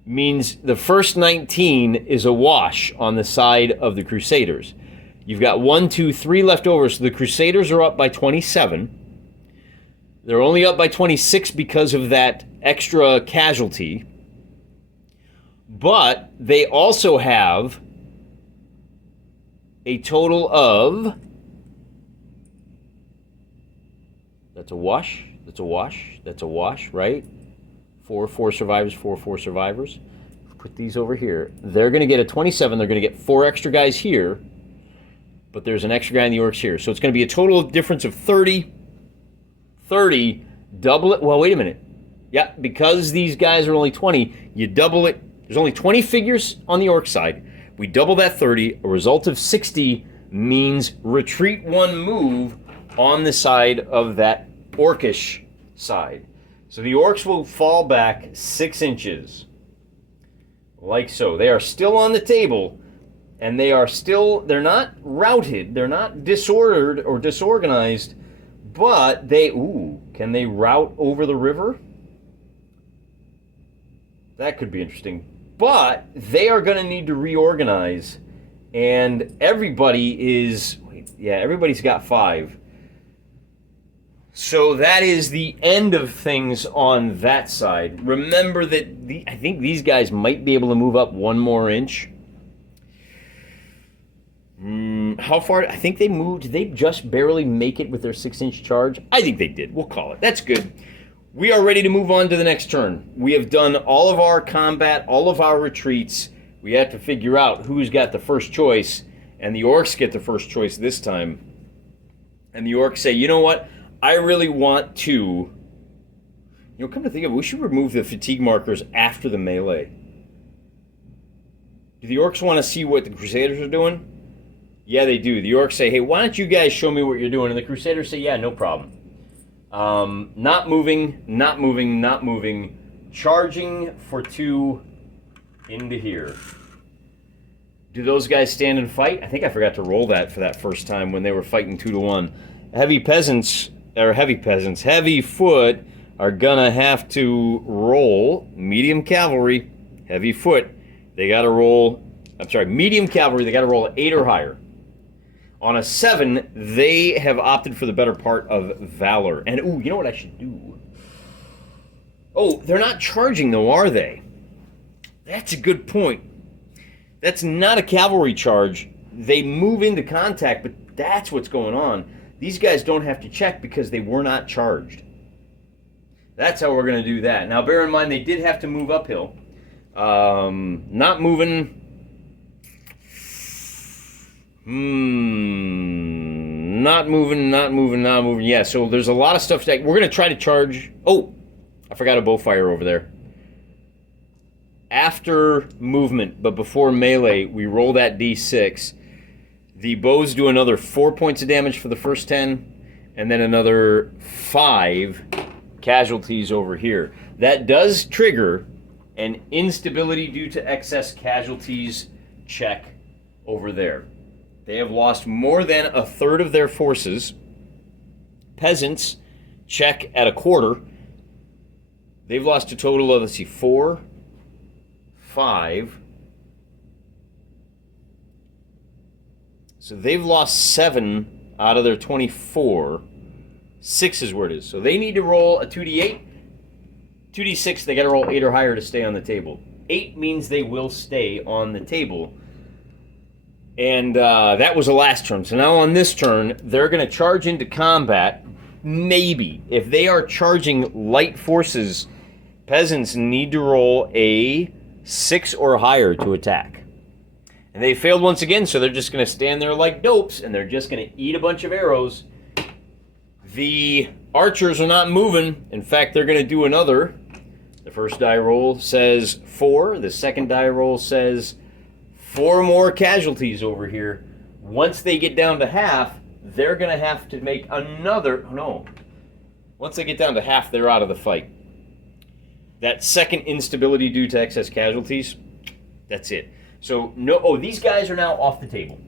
means the first 19 is a wash on the side of the Crusaders. You've got 1, 2, 3 left over, so the Crusaders are up by 27. They're only up by 26 because of that extra casualty. But they also have a total of... That's a wash, that's a wash, that's a wash, right? 4 survivors, 4 survivors. Put these over here. They're going to get a 27. They're going to get 4 extra guys here. But there's an extra guy in the orcs here. So it's going to be a total difference of 30. 30. Double it. Well, wait a minute. Yeah, because these guys are only 20, you double it. There's only 20 figures on the orc side. We double that 30. A result of 60 means retreat 1 move on the side of that orcish side. So the orcs will fall back 6 inches. Like so. They are still on the table. And they are still, they're not routed, they're not disordered or disorganized, but they, can they route over the river? That could be interesting. But they are going to need to reorganize, and everybody's got 5. So that is the end of things on that side. Remember that I think these guys might be able to move up 1 more inch. How far? I think they moved. Did they just barely make it with their 6-inch charge? I think they did. We'll call it. That's good. We are ready to move on to the next turn. We have done all of our combat, all of our retreats. We have to figure out who's got the first choice, and the orcs get the first choice this time. And the orcs say, you know what? I really want to... come to think of it, we should remove the fatigue markers after the melee. Do the orcs want to see what the Crusaders are doing? Yeah, they do. The orcs say, hey, why don't you guys show me what you're doing? And the Crusaders say, yeah, no problem. Not moving, not moving, not moving. Charging for 2 into here. Do those guys stand and fight? I think I forgot to roll that for that first time when they were fighting 2 to 1. Heavy foot are gonna have to roll. Medium cavalry, heavy foot, they gotta roll, medium cavalry, they gotta roll 8 or higher. On a 7, they have opted for the better part of valor. And, you know what I should do? Oh, they're not charging, though, are they? That's a good point. That's not a cavalry charge. They move into contact, but that's what's going on. These guys don't have to check because they were not charged. That's how we're going to do that. Now, bear in mind, they did have to move uphill. Not moving... Not moving. Yeah, so there's a lot of stuff that we're going to try to charge. Oh, I forgot a bowfire over there. After movement, but before melee, we roll that d6. The bows do another 4 points of damage for the first 10, and then another 5 casualties over here. That does trigger an instability due to excess casualties check over there. They have lost more than a third of their forces. Peasants check at a quarter. They've lost a total of, 4, 5. So they've lost 7 out of their 24. 6 is where it is. So they need to roll a 2d8. 2d6, they got to roll 8 or higher to stay on the table. 8 means they will stay on the table. And that was the last turn. So now on this turn, they're going to charge into combat. Maybe. If they are charging light forces, peasants need to roll a 6 or higher to attack. And they failed once again, so they're just going to stand there like dopes, and they're just going to eat a bunch of arrows. The archers are not moving. In fact, they're going to do another. The first die roll says 4. The second die roll says 4 more casualties over here. Once they get down to half, they're going to have to make another... No. Once they get down to half, they're out of the fight. That second instability due to excess casualties, that's it. So, no. Oh, these guys are now off the table.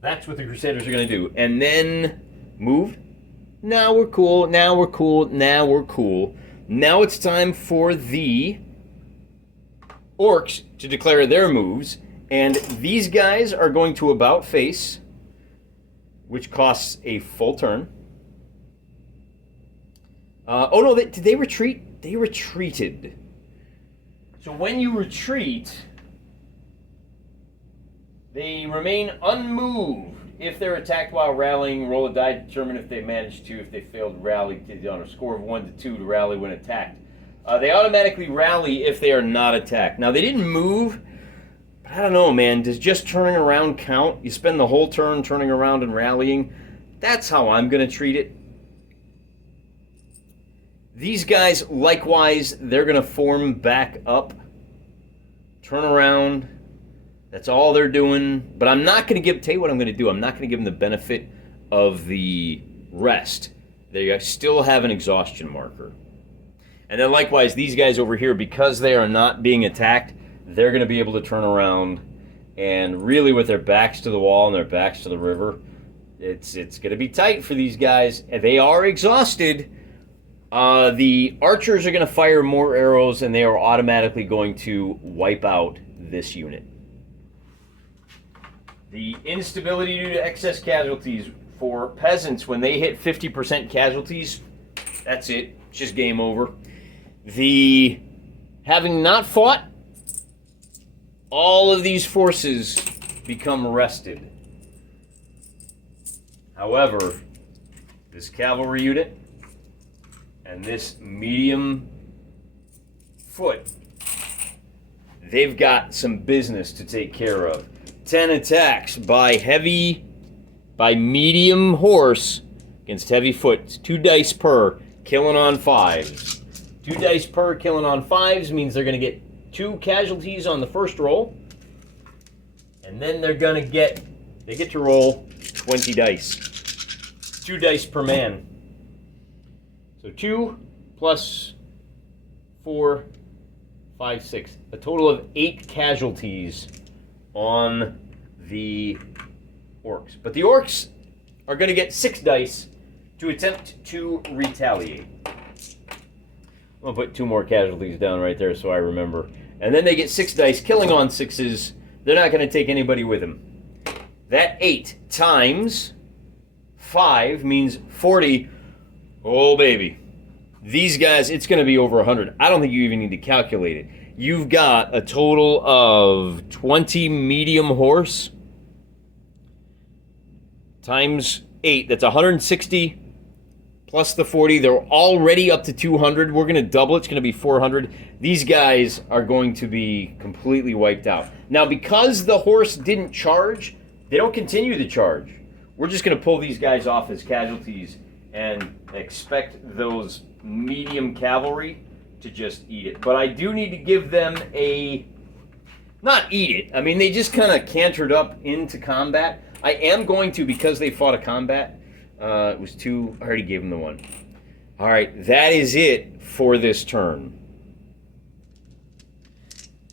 That's what the Crusaders are going to do. And then move. Now we're cool. Now we're cool. Now we're cool. Now it's time for the Orcs to declare their moves. And these guys are going to about face, which costs a full turn. Oh no, did they retreat? They retreated. So when you retreat, they remain unmoved. If they're attacked while rallying, roll a die to determine if they managed to. If they failed to rally, on a score of 1 to 2 to rally when attacked. They automatically rally if they are not attacked. Now, they didn't move, but I don't know, man. Does just turning around count? You spend the whole turn turning around and rallying? That's how I'm going to treat it. These guys, likewise, they're going to form back up. Turn around. That's all they're doing. But I'm not going to tell you what I'm going to do. I'm not going to give them the benefit of the rest. They still have an exhaustion marker. And then likewise, these guys over here, because they are not being attacked, they're going to be able to turn around. And really with their backs to the wall and their backs to the river, it's going to be tight for these guys. And they are exhausted. The archers are going to fire more arrows, and they are automatically going to wipe out this unit. The instability due to excess casualties for peasants, when they hit 50% casualties, that's it. It's just game over. The having not fought, all of these forces become rested. However, this cavalry unit and this medium foot, they've got some business to take care of. 10 attacks by medium horse against heavy foot. 2 dice per, killing on 5s. 2 dice per, killing on 5s means they're going to get 2 casualties on the first roll. And then they get to roll 20 dice. 2 dice per man. So 2 plus 4, 5, 6. A total of 8 casualties on the orcs. But the orcs are going to get 6 dice to attempt to retaliate. I'm going to put 2 more casualties down right there so I remember. And then they get 6 dice, killing on 6s. They're not going to take anybody with them. That 8 times 5 means 40. Oh, baby. These guys, it's going to be over 100. I don't think you even need to calculate it. You've got a total of 20 medium horse times 8. That's 160 plus the 40. They're already up to 200. We're going to double it. It's going to be 400. These guys are going to be completely wiped out. Now, because the horse didn't charge, they don't continue the charge. We're just going to pull these guys off as casualties and expect those medium cavalry to just eat it. But I do need to give them not eat it. I mean, they just kind of cantered up into combat. I am going to, because they fought a combat. It was 2. I already gave them the 1. All right, that is it for this turn.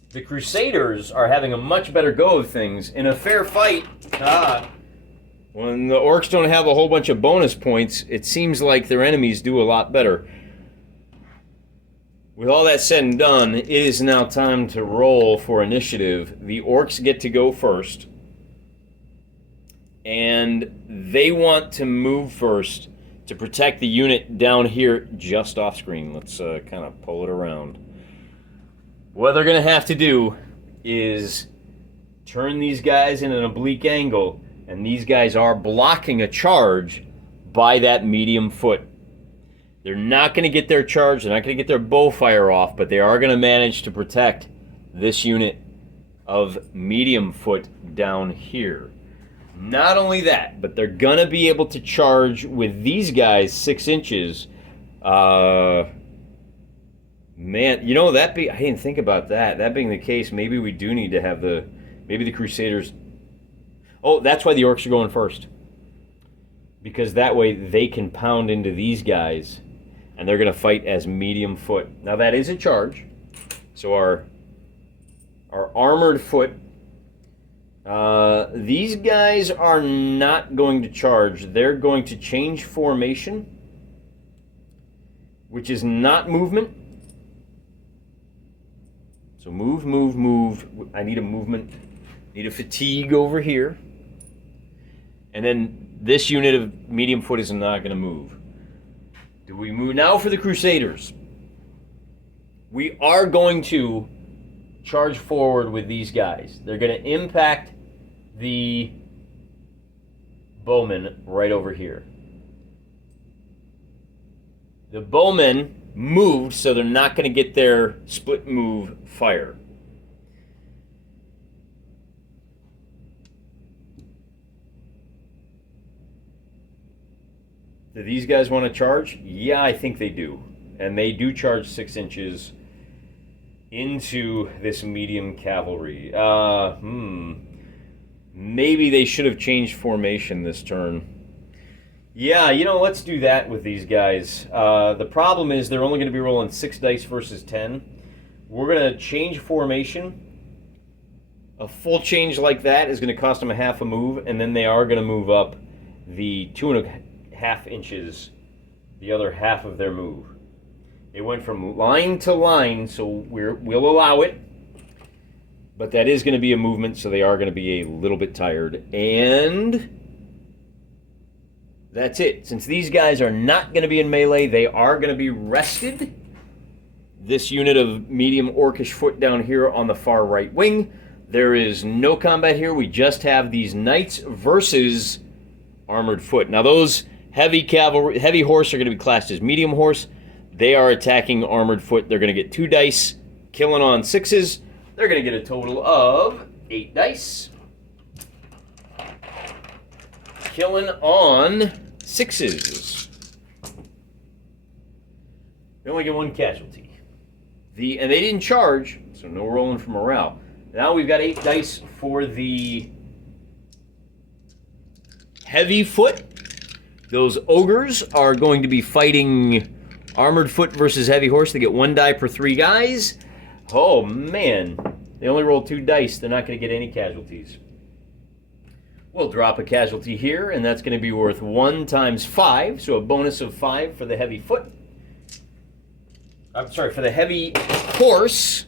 The Crusaders are having a much better go of things. In a fair fight, when the orcs don't have a whole bunch of bonus points, it seems like their enemies do a lot better. With all that said and done, it is now time to roll for initiative. The orcs get to go first. And they want to move first to protect the unit down here just off screen. Let's kind of pull it around. What they're going to have to do is turn these guys in an oblique angle, and these guys are blocking a charge by that medium foot. They're not going to get their charge, they're not going to get their bow fire off, but they are going to manage to protect this unit of medium foot down here. Not only that, but they're going to be able to charge with these guys 6 inches Man, I didn't think about that. That being the case, maybe we do need to have maybe the Crusaders. Oh, that's why the Orcs are going first. Because that way they can pound into these guys, and they're going to fight as medium foot. Now that is a charge. So our armored foot, these guys are not going to charge. They're going to change formation, which is not movement. So move, move, move. I need a movement. Need a fatigue over here. And then this unit of medium foot is not going to move. Do we move now for the Crusaders? We are going to charge forward with these guys. They're going to impact the bowmen right over here. The bowmen moved, so they're not going to get their split move fire. Do these guys want to charge? Yeah, I think they do. And they do charge 6 inches into this medium cavalry. Maybe they should have changed formation this turn. Yeah, let's do that with these guys. The problem is they're only going to be rolling 6 dice versus 10. We're going to change formation. A full change like that is going to cost them a half a move, and then they are going to move up the 2.5 inches, the other half of their move. It went from line to line, so we'll allow it. But that is going to be a movement, so they are going to be a little bit tired. And that's it. Since these guys are not going to be in melee, they are going to be rested. This unit of medium orcish foot down here on the far right wing. There is no combat here. We just have these knights versus armored foot. Now those heavy horse are going to be classed as medium horse. They are attacking armored foot. They're going to get 2 dice, killing on 6s. They're going to get a total of 8 dice. Killing on 6s. They only get 1 casualty. And they didn't charge, so no rolling for morale. Now we've got 8 dice for the heavy foot. Those ogres are going to be fighting armored foot versus heavy horse. They get 1 die per 3 guys. Oh man, they only roll 2 dice. They're not going to get any casualties. We'll drop a casualty here, and that's going to be worth 1 times 5, so a bonus of 5 for the heavy foot. I'm sorry, for the heavy horse.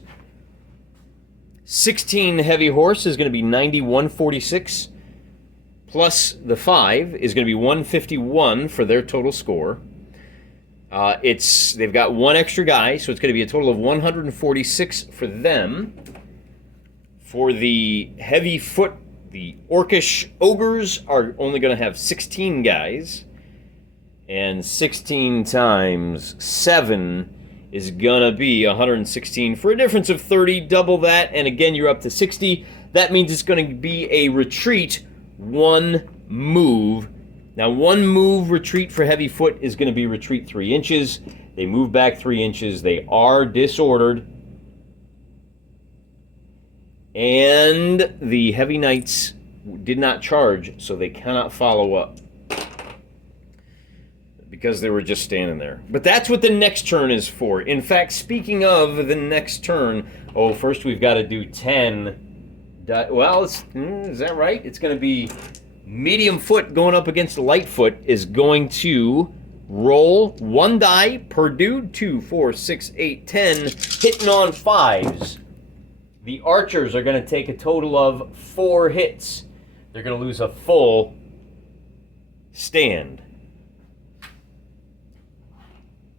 16 heavy horse is going to be 9146, plus the 5 is going to be 151 for their total score. They've got 1 extra guy, so it's going to be a total of 146 for them. For the heavy foot, the orcish ogres are only going to have 16 guys, and 16 times 7 is going to be 116 for a difference of 30. Double that, and again, you're up to 60. That means it's going to be a retreat, 1 move. Now, 1 move retreat for heavy foot is going to be retreat 3 inches. They move back 3 inches. They are disordered. And the heavy knights did not charge, so they cannot follow up. Because they were just standing there. But that's what the next turn is for. In fact, speaking of the next turn, first we've got to do 10. Well, is that right? It's going to be medium foot going up against light foot is going to roll 1 die per dude. 2, 4, 6, 8, 10. Hitting on 5s. The archers are going to take a total of 4 hits. They're going to lose a full stand.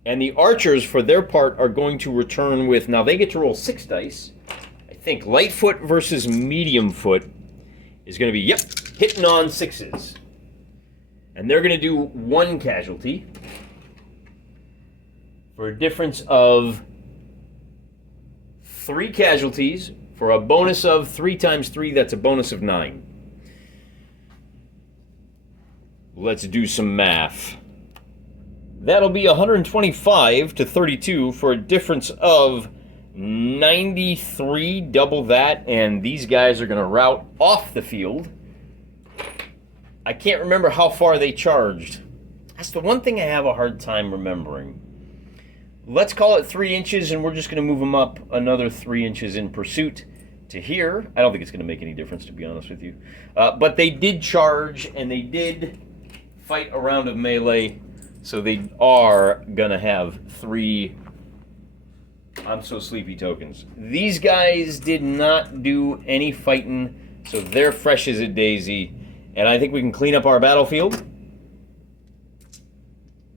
And the archers, for their part, are going to return with... Now, they get to roll 6 dice. I think light foot versus medium foot is going to be, hitting on 6s. And they're going to do 1 casualty for a difference of 3 casualties for a bonus of 3 times 3. That's a bonus of 9. Let's do some math. That'll be 125 to 32 for a difference of 93, double that, and these guys are going to rout off the field. I can't remember how far they charged. That's the one thing I have a hard time remembering. Let's call it 3 inches, and we're just going to move them up another 3 inches in pursuit to here. I don't think it's going to make any difference, to be honest with you. But they did charge, and they did fight a round of melee, so they are going to have 3 I'm so sleepy tokens. These guys did not do any fighting, so they're fresh as a daisy. And I think we can clean up our battlefield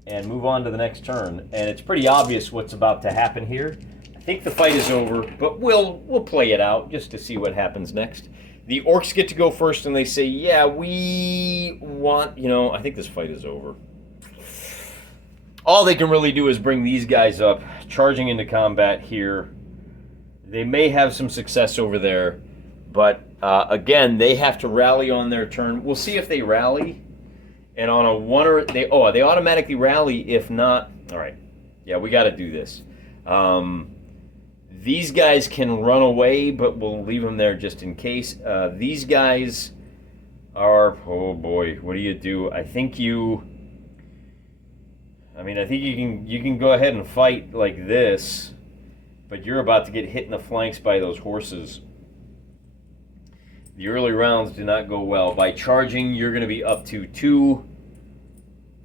and move on to the next turn. And it's pretty obvious what's about to happen here. I think the fight is over, but we'll play it out just to see what happens next. The orcs get to go first, and they say, yeah, we want, I think this fight is over. All they can really do is bring these guys up, charging into combat here. They may have some success over there, but again, they have to rally on their turn. We'll see if they rally. And on a one or they automatically rally. If not, all right, yeah, we got to do this. These guys can run away, but we'll leave them there just in case. These guys are, oh boy, what do? I think you can go ahead and fight like this, but you're about to get hit in the flanks by those horses. The early rounds do not go well. By charging, you're going to be up to 2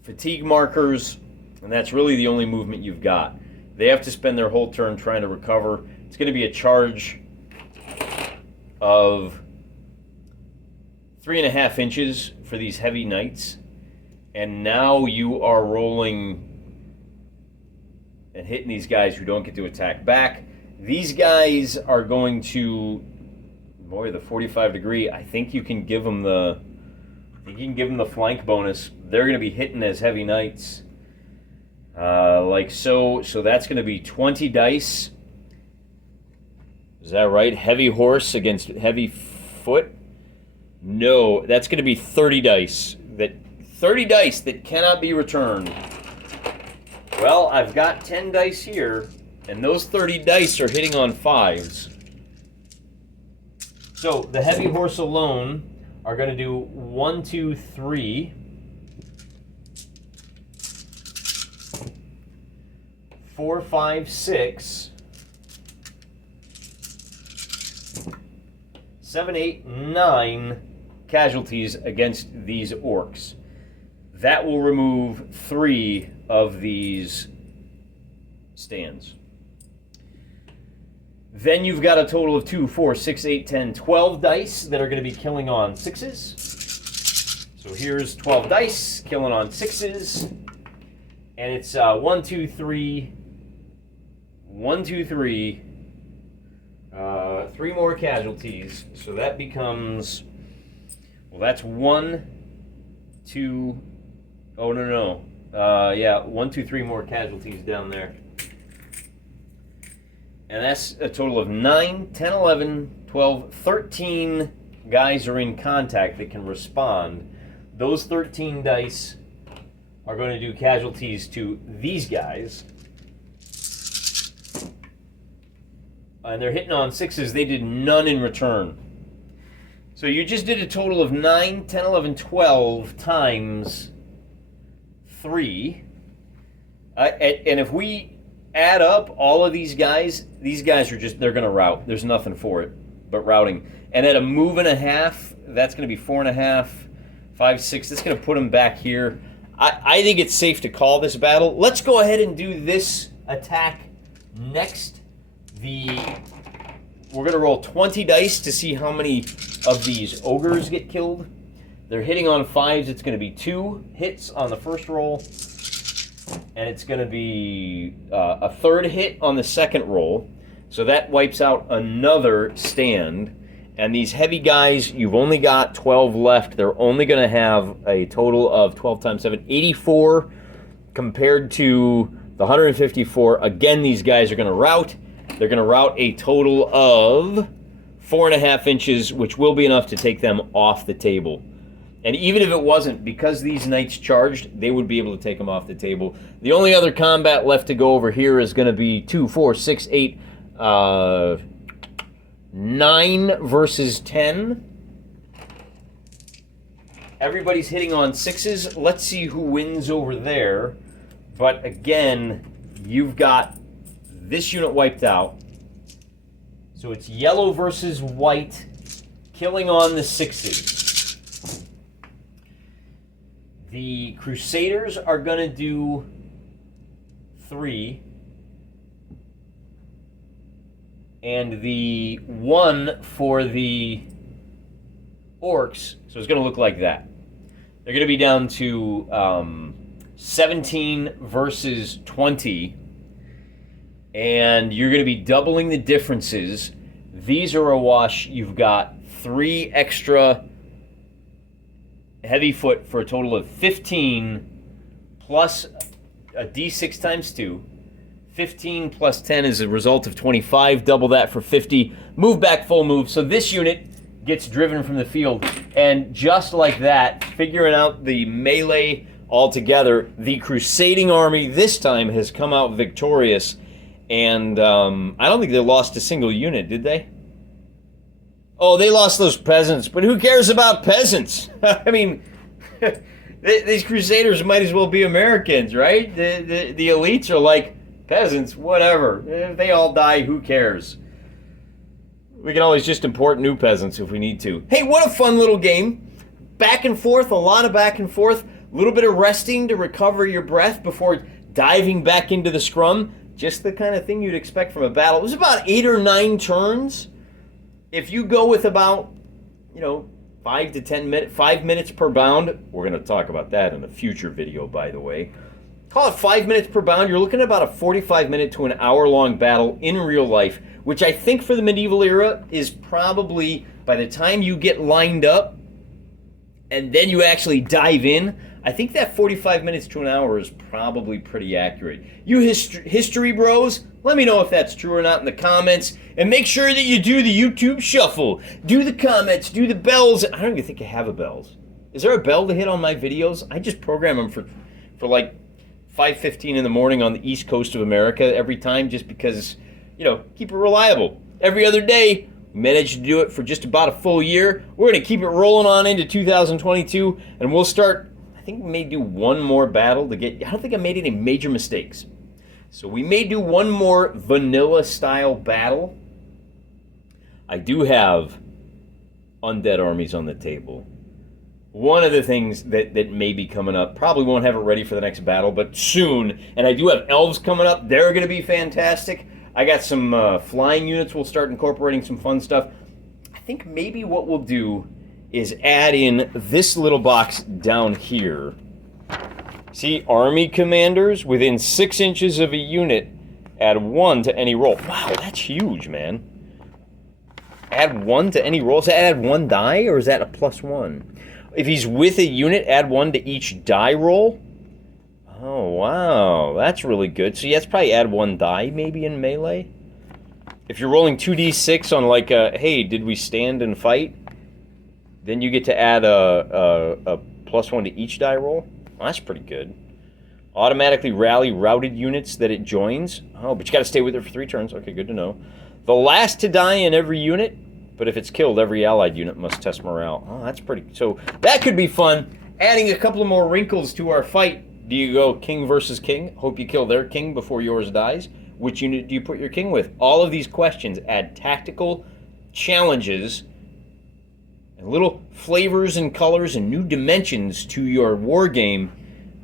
fatigue markers, and that's really the only movement you've got. They have to spend their whole turn trying to recover. It's going to be a charge of 3.5 inches for these heavy knights. And now you are rolling and hitting these guys who don't get to attack back. These guys are going to, boy, the 45 degree. I think you can give them the flank bonus. They're going to be hitting as heavy knights, like so. So that's going to be 20 dice. Is that right? Heavy horse against heavy foot? No, that's going to be 30 dice. 30 dice that cannot be returned. Well, I've got 10 dice here, and those 30 dice are hitting on 5s. So the heavy horse alone are going to do 1, 2, 3, 4, 5, 6, 7, 8, 9 casualties against these orcs. That will remove 3 of these stands. Then you've got a total of 2, 4, 6, 8, 10, 12 dice that are going to be killing on 6s. So here's 12 dice killing on 6s. And it's 1, 2, 3, 1, 2, 3, 3 more casualties. So that becomes, well, that's 1, 2, oh, no. Yeah, 1, 2, 3 more casualties down there. And that's a total of 9, 10, 11, 12, 13 guys are in contact that can respond. Those 13 dice are going to do casualties to these guys. And they're hitting on 6s. They did none in return. So you just did a total of 9, 10, 11, 12 times 3. And if we add up all of these guys are just, they're going to rout. There's nothing for it but routing. And at a move and a half, that's going to be 4.5, 5, 6. That's going to put them back here. I think it's safe to call this battle. Let's go ahead and do this attack next. We're going to roll 20 dice to see how many of these ogres get killed. They're hitting on 5s. It's going to be 2 hits on the first roll. And it's going to be a 3rd hit on the second roll. So that wipes out another stand. And these heavy guys, you've only got 12 left. They're only going to have a total of 12 times 7, 84 compared to the 154. Again, these guys are going to rout. They're going to rout a total of 4.5 inches, which will be enough to take them off the table. And even if it wasn't, because these knights charged, they would be able to take them off the table. The only other combat left to go over here is going to be 2, 4, 6, 8, 9 versus 10. Everybody's hitting on 6s. Let's see who wins over there. But again, you've got this unit wiped out. So it's yellow versus white, killing on the 6s. The Crusaders are going to do 3. And the 1 for the Orcs, so it's going to look like that. They're going to be down to 17 versus 20. And you're going to be doubling the differences. These are a wash. You've got 3 extra heavy foot for a total of 15 plus a d6 times 2. 15 plus 10 is a result of 25. Double that for 50. Move back, full move. So this unit gets driven from the field. And just like that, figuring out the melee altogether, the Crusading army this time has come out victorious. And I don't think they lost a single unit, did they? Oh, they lost those peasants, but who cares about peasants? I mean, these Crusaders might as well be Americans, right? The elites are like, peasants, whatever. If they all die, who cares? We can always just import new peasants if we need to. Hey, what a fun little game. Back and forth, a lot of back and forth. A little bit of resting to recover your breath before diving back into the scrum. Just the kind of thing you'd expect from a battle. It was about 8 or 9 turns. If you go with about, 5 to 10 minutes, 5 minutes per bound, we're going to talk about that in a future video, by the way. Call it 5 minutes per bound. You're looking at about a 45-minute to an hour-long battle in real life, which I think for the medieval era is probably, by the time you get lined up and then you actually dive in, I think that 45 minutes to an hour is probably pretty accurate. You history bros, let me know if that's true or not in the comments. And make sure that you do the YouTube shuffle. Do the comments, do the bells. I don't even think I have a bells. Is there a bell to hit on my videos? I just program them for like 5:15 in the morning on the East Coast of America every time just because, keep it reliable. Every other day, we managed to do it for just about a full year. We're going to keep it rolling on into 2022, and we'll start, I think we may do one more battle to get, I don't think I made any major mistakes. So we may do one more vanilla-style battle. I do have undead armies on the table. One of the things that may be coming up, probably won't have it ready for the next battle, but soon. And I do have elves coming up. They're going to be fantastic. I got some flying units. We'll start incorporating some fun stuff. I think maybe what we'll do is add in this little box down here. See, army commanders within 6 inches of a unit, add 1 to any roll. Wow, that's huge, man. Add 1 to any roll. Does that add 1 die, or is that a +1? If he's with a unit, add 1 to each die roll. Oh, wow. That's really good. So, yeah, that's probably add 1 die, maybe, in melee. If you're rolling 2d6 on, like, hey, did we stand and fight? Then you get to add a +1 to each die roll. Well, that's pretty good. Automatically rally routed units that it joins. Oh, but you got to stay with it for 3 turns. Okay, good to know. The last to die in every unit, but if it's killed, every allied unit must test morale. Oh, that's pretty... So that could be fun. Adding a couple of more wrinkles to our fight. Do you go king versus king? Hope you kill their king before yours dies. Which unit do you put your king with? All of these questions add tactical challenges and little flavors and colors and new dimensions to your war game.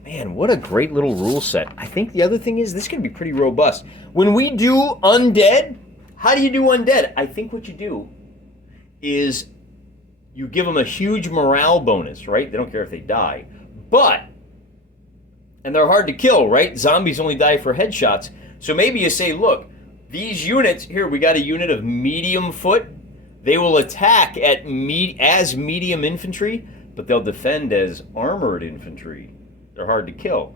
Man, what a great little rule set. I think the other thing is this is going to be pretty robust. When we do undead, how do you do undead? I think what you do is you give them a huge morale bonus, right? They don't care if they die. But, and they're hard to kill, right? Zombies only die for headshots. So maybe you say, look, these units, here we got a unit of medium foot. They will attack at as medium infantry, but they'll defend as armored infantry. They're hard to kill.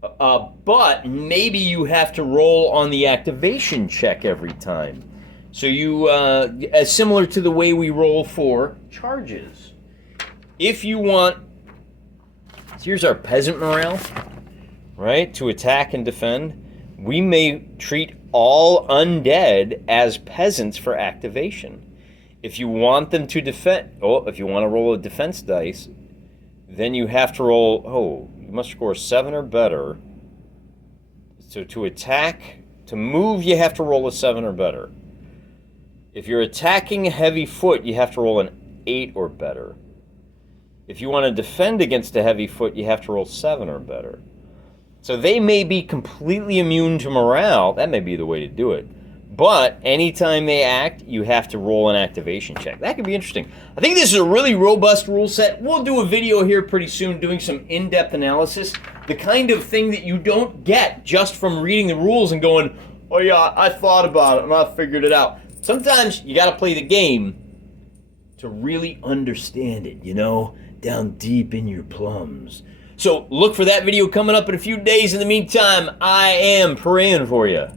But maybe you have to roll on the activation check every time. So you, as similar to the way we roll for charges. If you want, here's our peasant morale, right? To attack and defend. We may treat all undead as peasants for activation. If you want them to defend, if you want to roll a defense dice, then you have to roll, you must score 7 or better. So to attack, to move, you have to roll a 7 or better. If you're attacking a heavy foot, you have to roll an 8 or better. If you want to defend against a heavy foot, you have to roll 7 or better. So they may be completely immune to morale. That may be the way to do it. But anytime they act, you have to roll an activation check. That could be interesting. I think this is a really robust rule set. We'll do a video here pretty soon doing some in-depth analysis. The kind of thing that you don't get just from reading the rules and going, oh yeah, I thought about it and I figured it out. Sometimes you got to play the game to really understand it, you know, down deep in your plums. So look for that video coming up in a few days. In the meantime, I am praying for you.